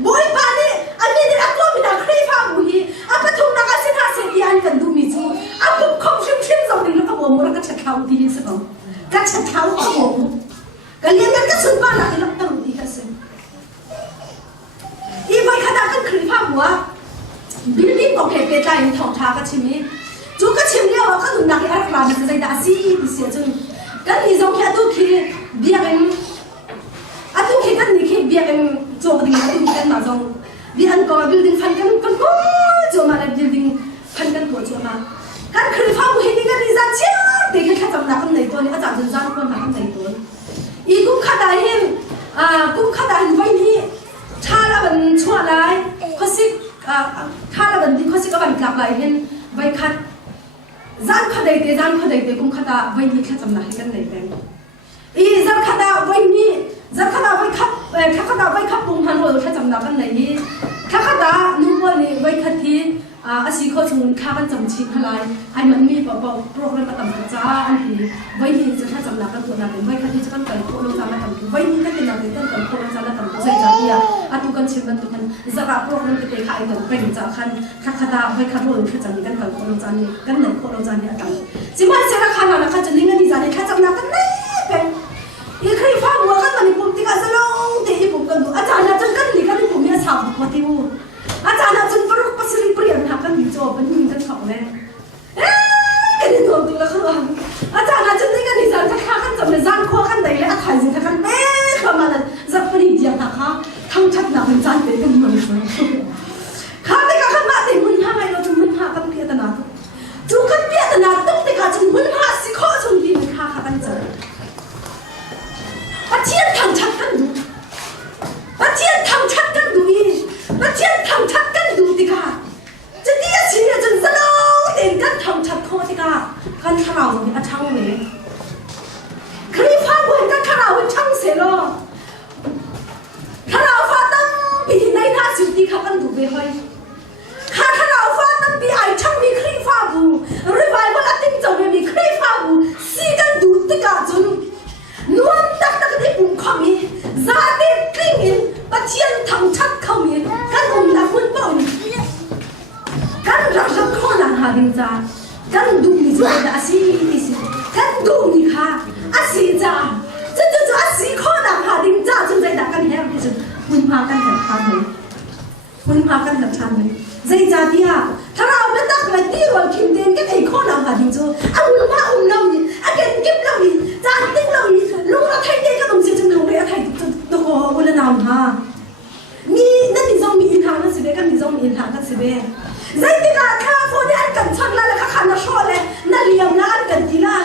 บอยบานนี่อันนี้นี่อันต้องมีนักคลิปภาพบุญอันปฐุมนักสิทธาเสียอันกันดูมีจูอันปุ๊บคมชิมสองดิ้งแล้วก็บอกว่าก็ชัดเขาดีสิครับก็ชัดเขาก็บอกก็เลี้ยงกันก็สุดบ้านอะไรแล้วต้องดีกันสิอีไว้ขนาดกันคลิปภาพหัวบิลดิ้งของเพจใจทองท้ากันชิมิจูก็ชิมเนี่ยว่าก็ดูนักอะไรกลางจะใจด่าซีดิเสียจนกันนี่ส่งแค่ตู้คีเบียร์กันอันตู้คีกันนี่คีเบียร์กันโจกดิ้งอันตู้กันมาส่งเบียร์อันก็บิลดิ้งฟันกันก็โจมาเลยบิลดิ้งพันกันตัวโจมากันคลิปภาพหัวเห็นกันนี่จะเชี่ยวเด็กแค่จำนักกันไหนตัวนี้อาจารย์จะจำคนนักกันไหนตัวอีกุ้งขัดได้เห็นกุ้งขัดได้ไว้นี่ชาละบันชั่วร้ายเขาสิชาละบันที่เขาสิก็บันกลับไหลเห็นไว้ขัดจานขัดได้เตจานขัดได้เตกุ้งขัดได้ไว้นี่แค่จำนักกันไหนเป็นอีจานขัดได้ไว้นี่จานขัดได้ไว้ขับขัดได้ไว้ขับปุ่มพันหัวแค่จำนักกันไหนนี่ขัดได้นุ่มวันนี้ไว้ขัดที่อาชีพเขาถึงข้ากันจำชิดอะไรไอ้มันมีแบบโปรแกรมประจำจ้าอันนี้ไว้ที่จะแค่จำนักกันตัวนั้นไว้คันที่จะกันไปโคโลจานะกันไว้ที่ก็เป็นอย่างนี้กันโคโลจานะกันใส่จานเนี่ยอาตุกันชิมกันตุกันจะรับโปรแกรมที่เตะขายกันเป็นจากคันขัดไว้ขัดโรยขัดจานนี้กันโคโลจานี่กันไหนโคโลจานี่กันจิมันเสียราคาหน่อยนะคะจะนิ่งกันดีจานนี้แค่จำนักกันนี่เป็นอีใครฟังหัวกันตอนนี้ผมติดกันซะลงเตะผมกันดูอาจารย์นะจนกันนี่กันผมเนี่ยสาวปฏิวัติอาจารย์นะจนปรุกปัสสิริเปลี่ยนหากันดีจบเป็นยิ่งกันเขาเลยกันนี่ตัวตัวละครับอาจารย์นะจนนี่กันนี่จานข้ากันจำในจานข้อกันใดและถ่ายสิท่ากันเข้ามาแล้วจะปริเดียนะคะทั้งชัดหนาเป็นจานเป็นกันมันข้าได้ก็ข้ามาแต่มึนหาไงเราจะมึนหากันเพียรนาจูกันเพียรนาต้องแต่การจนมึนหาสิข้อชนดีมันข้ากันเจอปัจเจียนทางชัดกันดูปัจเจียนทางชัดกันดูอีปัจเจียนทางชัดกันดูติกาจะดีสิเนี่ยจนสลองเด่นกันทางชัดข้อติกากันขราวนี่อาช่างเลยคลิปภาพเหมือนกันขราวเป็นช่างเสียล้อขราวฟ้าตั้งปีในหน้าสุดที่เขากันดูไปให้ข้าขราวฟ้าตั้งปีไอช่างมีคลิปภาพบูรีไวล์ว่าติ้งจะไม่มีคลิปภาพบูสีกันดูติกาจนนวลตักที่ปุ่มขมีซาติกลิ้งอินปัจเจียนทางชัดขมีกันอุ่นนักวุ่นบ่อยกันรักรักข้อหนังหาดิงจากันดูมีใจอาศีดิสิกันดูมีค่ะอาศีจาจะอาศีข้อหนังหาดิงจาจนใจดักกันแห้งที่สุดคุณพากันแบบทำเลยคุณพากันแบบทำเลยใจจาเดียถ้าเราไม่ตักเลยที่เราคิมเดนก็ไอ้ข้อหนังหาดิงจูเอาลูกมาอุ้มเราอีอาเกนกิบเราอีจานติ้งเราอีลูกเราไทยเด็กก็ต้องเสียจังเลยไทยตัววันละนามฮะมีนั่นดิจงมีอินทางนั่นสิเบกันดิจงมีอินทางนั่นสิเบใจติกาข้าโฟนี่อันกันชักแล้วข้าขันน่ะชอบเลยนั่นเลี้ยงนั่นอันกันทีละ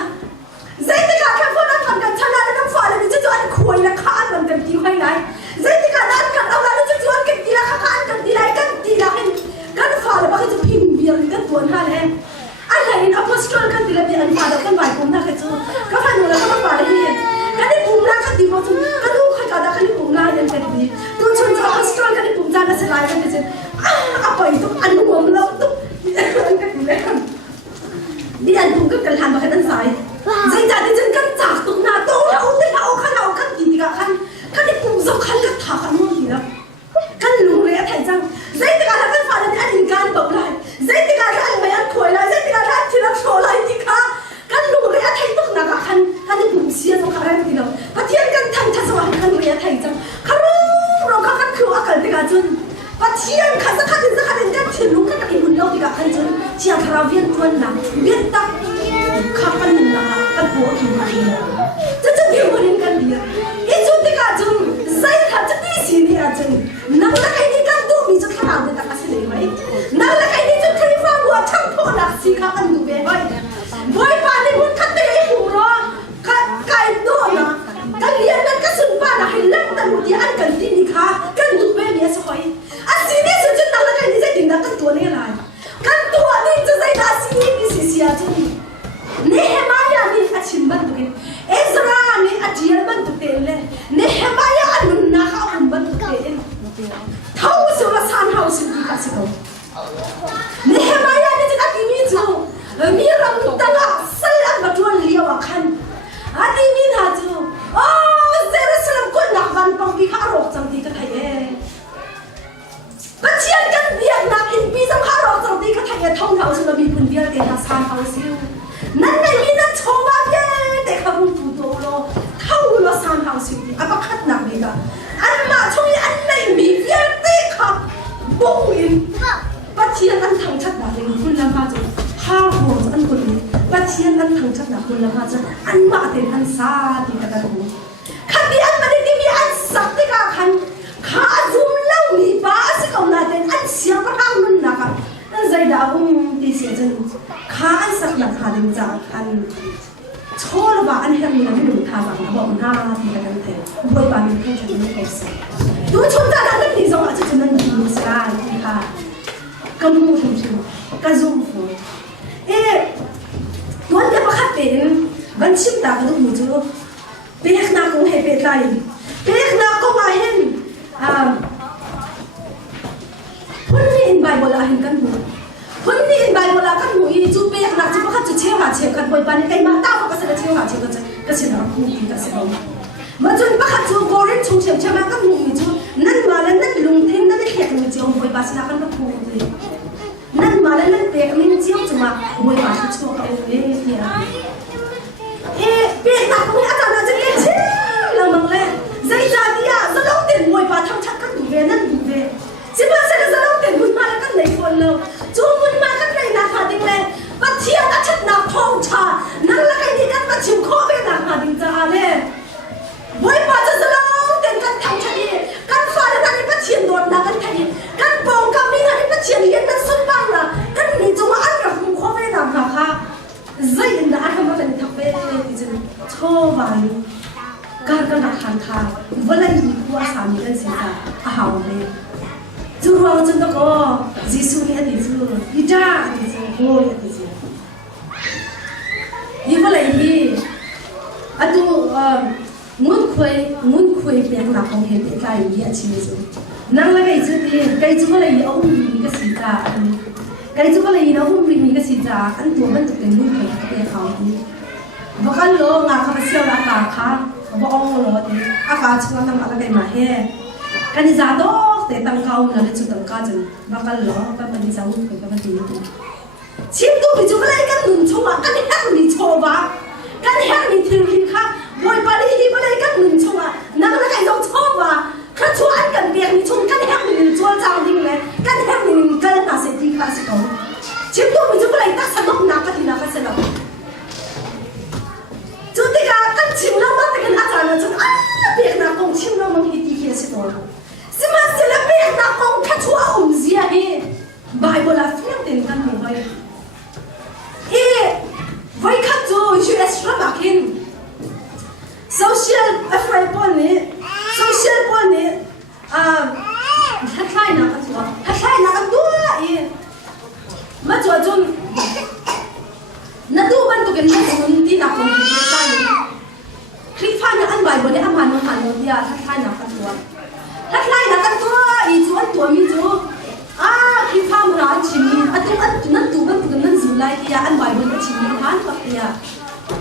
สิโกเนฮมายานี่จะตัดมีจูมีรำตั้งอ่ะสลับมาทวนเลี้ยวขันอาทิมีน่าจูโอ้เซรุสลัมคนนักวันปังปีข้ารกจังดีกันไทยก็เชียนกันเบียดนักอินปีสังขารกจังดีกันไทยท่องเท้าฉันมีคนเดียวเดินทางสานเขาซิวนั่นไม่มีนั่นโชว์มาเย่เด็กเขารู้ตัวโตโลเข้าเราสานเขาซิวอ่ะก็ขัดหนักดีกันอันมาช่วยอันไม่มีเบียดเด็กครับบุ้งอินก็เชียนอันทางชัดหนักเลยคุณละมาจูข้าวหัวอันคนนี้ก็เชียนอันทางชัดหนักคุณละมาจูอันมาเต็มอันซาดีกันกันหูขัดที่อันมาได้ที่มีอันสักที่กันขันข้าจุ่มเล่ามีบ้าสิเขาหน้าเต็มอันเสียงก็ทางนั้นนะครับนั่นใจดาวที่เสียจนข้าอันสักหนักขาดจางอันโชว์ระบาอันที่มีไม่หนุนทางแบบบอกหน้าที่กันเถอะบอยบานมีแค่ฉันไม่เข้าใจดูชมจากนั้นที่สองอาจจะจะนั่งดูสกายค่ะกำมือทุ่มชิวกระซุ่มฟูวันเดียวประคับเป็นบัญชีตากระดูกมือจูเปียกนักคงเห็นเป็นไรเปียกนักก็มาเห็นพุ่นนี่อินไบเบิลอาเห็นกันหูพุ่นนี่อินไบเบิลอากันหูอีจูเปียกนักจูประคับจูเชี่ยวหาเชี่ยวกันบ่อยปานนี้ไอ้มาตาเขาก็เสด็จเชี่ยวหาเชี่ยวกันจะก็เสด็จรับผู้หญิงกันเสด็จมาจนประคับจูโกเรนชงเชี่ยวเชี่ยวมากันหูอีจูนั่นมาแล้วนั่นลุงเทนนั่นเขียนมือจูบ่อยปานสินักกันก็พูดเลยนั่นมาแล้วนั่นเปียกมิ้นเชี่ยวจะมาบ่อยปานที่ชั่วเขาเนี่ยเปียกนักคนนี้อาจารย์จะเรียนเชี่ยวเราบังเลยใจจาดีอ่ะจะต้องเต้นบ่อยปานทำชัดกันดูเวนั่นดูเวสิมาเสร็จจะต้องเต้นบุญมาแล้วกันไหนคนเราจูบุญมากันไหนนาคาดิ้งเลยปัจเจียนักชัดนักทองชานั่งละกันนี่กันปัจฉิมข้อเวนาคาดิ้งจ้าเนี่ยบ่อยปานจะต้องเต้นกันทำชัดดีกันฟ้าแล้วกันนี่ปัจเจียนโดนนักกันไทยกันปองกันนี่นะนี่ปัจเจียนเลี้ยงกันสุดบ้างนะกันนี่จะมาอันกับมุข้อเวนาค่ะค่ะใจอินดาทำมาเป็นทับเวที่จะโชว์ไว้การกันนักขันทางเวลาอีกว่าสามีกันสิจ้าอาหารเลยจูรวงจนตะโกจิสุนี่อดีจูอีจ้าอดีจูโอ้ยอดีจูยี่เวลาอีอะดูงุนคุยเปียกหนักของเห็นเปียกลายยี่อาชีพจูนั่งละไก่จูดีไก่จูเวลาอีเอาหุ่นมีก็สิจ้าไก่จูเวลาอีเอาหุ่นมีก็สิจ้าอันตัวมันตกเป็นหุ่นเปียกเปียกเขาดีบอกกันโลงาเขาเสียวอากาศค่ะบอกอ๋อโลดีอากาศช่วงนั้นอะไรกันมาเฮ่กันนี่จ้าโตแต่ตั้งเขาเนี่ยเลยจุดตั้งเขาจนบอกกันโลกันเป็นจ้าหุ่นเปียกกันดีดีชิมตัวไปจูเวลากันหนุนชัวกันนี่กันนี่ชัวบ้ากันนี่นี่ถึงที่ค่ะบอยปารีที่เวลากันหนุนชัวนั่งแล้วกันต้องชัวบ้าข้าชัวอันกันเปียกนี่ชงกันนี่นี่ชัวจ้าดิ้งเลยกันนี่นี่กันน่าเสียดีค่ะสิเขาชิมตัวไปจูเวลาตั้งสนุกนักกันที่นักกันสนุกจุดที่กันชิมแล้วมันแต่กันอาจารย์จนเปียกนักคงชิมแล้วมันฮิตที่เขียนสิตัวสิมาเสียแล้วเปียกนักคงข้าชัวเสียเองไบเบิลฟิล์มเต็มกันหมดเลยไว้ข้าจูยูเอสระบักหินโซเชียลเอฟไอปอนนี่โซเชียลปอนนี่ทัดไล่นักกันตัวทัดไล่นักกันตัวมาจวดจนนั่นดูมันตัวกันนั่นคนที่นักคนที่ใกล้คลิปฟ้านักอันไบเบิลเนี่ยอามันโนเดียทัดไล่นักกันตัวทัดไล่นักกันตัวอีจวนตัวมีจูคลิปฟ้ามันอันชิมีอันนั่นตัวมันตัวนั่นจุไลที่อันไบเบิลชิมีหันปักที่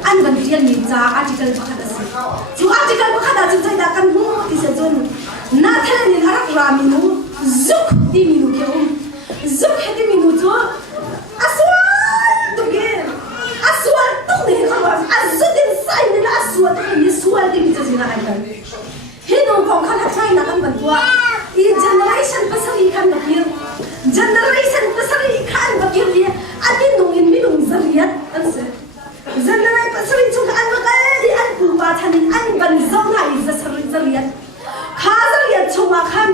อันกันเรียนมีจ้าอาร์ติเคิลพักดัสิจูอาร์ติเคิลพักดัสิใจดักกันหูที่เสจนน่าเทเลนินอารักรามินูซุกที่มินูเกี่ยวซุกเฮที่มินูจูอาสวรตุกเกอาสวรตุกเนี่ยเขาว่าอาสุดินไซน์นี่อาสวรตุกเนี่ยสวรที่มิจะสินะไอ้กันเฮโนของข้าทักใช่นักกันบันตัวอีเจเนอเรชันภาษาอีกันบักเยอะเจเนอเรชันภาษาอีกันบักเยอะเนี่ยอันนี้นุ่งอินไม่นุ่งซาเรียดอันเสเจเนอเรชันภาษาอีชุกอันบักเอ้อันปูบาทันอันบันซองหายซาเรียดข้าซาเรียดชัวคัน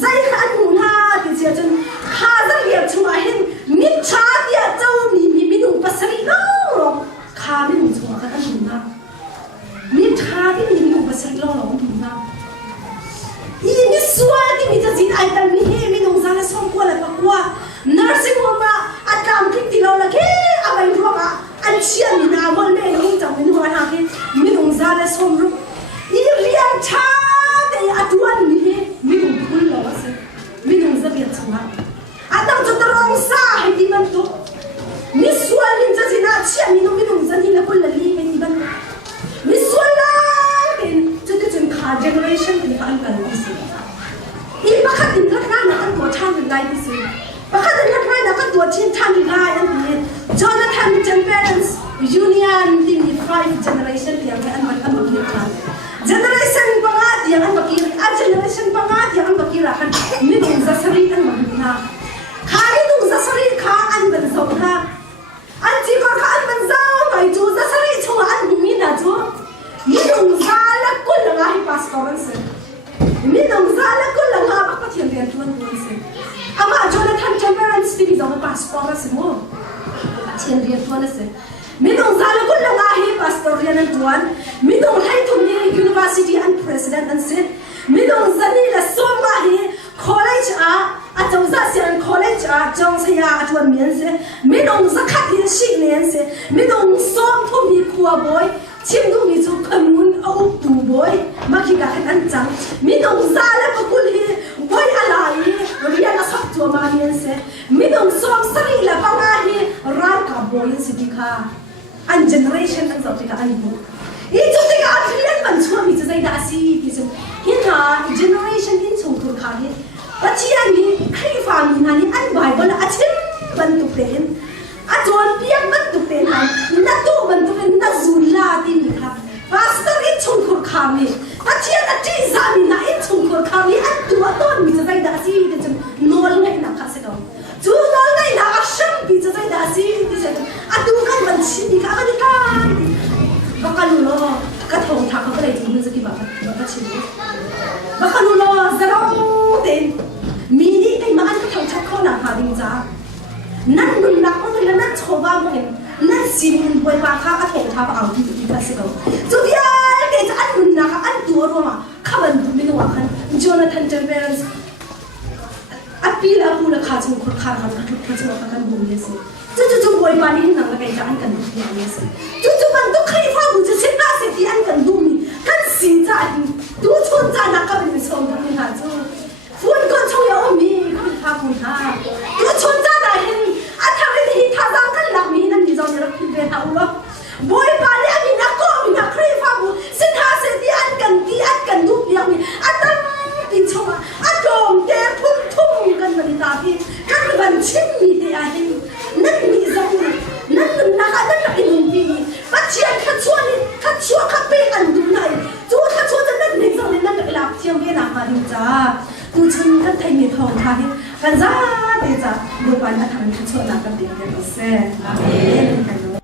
ใจขันหูนาที่เจ้าจนข้าซาเรียดชัวเห็นมิจฉาเดียเจ้ามีไม่นุ่งภาษาอีน้องข้าไม่นุ่งชัวคันอันหูนามิจฉาที่มีไม่นุ่งภาษาอีน้องหูนาอีมิสวาที่มีจะจิตไอ้กันมีเฮมีน้องซาเลสองคนละปะกัวนัร์สิงห์มาอัดกามคลิกที่เราละแค่อะไรรู้ป่ะอันเชียร์มีนาบอลเล่นหุ่นจังมีน้องอะไรมีน้องซาเลสองรู้ tin tan di la yan di Jonathan Temperance Union di 5 generation yang an bakir kan generation pangat yang an bakir generation pangat yang an bakir kan minung zasari an bakina khari tu zasari kha an ban zau ha an ji ko kha an ban zau mai tu zasari chunga an bumi na tu minung zala kul nga hi pastoran se minung zala kul nga ba ka thian rian tuan tuan se ama Jonathan Temperance di zau pastoran se mo thian rian tuan se minung zala kul nga hi pastoran tuan minung hai thum ni university and president and se minung zani la soma hi college a trong za sian college a trong se ya tuan mien se minung zakhat hi shi len se minung som thum ni khuwa boy chim du mi chu khamun au tu boy makhi ka an chang minung zala ko kul hi boy alai ria na sak tu ma mien se minung som sari la panga hi rar ka boy se dikha an generation an zau tika an bu I chu tika an rian ban chu mi chu zai da si ki chu hin ha generation in chung tur kha hi pachian ni khai fa mi na ni an bible a chim ban tu pen a chon piang ban tu pen na tu ban tu pen na zula ti ni kha pastor in chung tur kha mi pachian a ti za mi na in chung tur kha mi an tu a ton mi chu zai da si ki chu nol ngai na kha se do chu nol ngai na a sham pi chu zai da si ki chu a tu kan ban chi ni kha ni ka bakalulo kathong tha ka lai ji zu ki ba chi bakalulo zaro ten mi ni kai ma an kathong tha ko na ha ding za nan nun na ko na nan choba mo hen nan sin boi ma kha ka thong tha ba au ti ka se do chu bia ke cha an nun na ka an tu ro ma kha ban du mi no wa khan Jonathan Temperance apila pu la kha chu ko kha kha ka chu ka kan bu ye se chu boi pa ni nang la kai cha an kan du ye se chu ban du khai fa bu chu sin na se ti an kan du mi kan sin cha du chon cha na ka ban so du ni ha chu phun ko chu ya o mi ko tha phun ha du chon cha na hin a tha ri hi tha jang kan la mi nan ni zo ne ra phi ve ha u boi pa le mi na ko mi na khai fa bu sin ha se ti an kan du pi mi a ta ti choma a dom te phun thum kan ma ni ta pi kan ban chim mi te a hin nan mi zo nan na ka nan in pi pa chian kha chua ni kha chua kha pe an du nai chu kha chua nan ni zo ni nan la chiang ge na ma ni cha tu chun kan thai ni thong tha hi kan za te cha boi pa na thang kha chua na kan ti ke se amen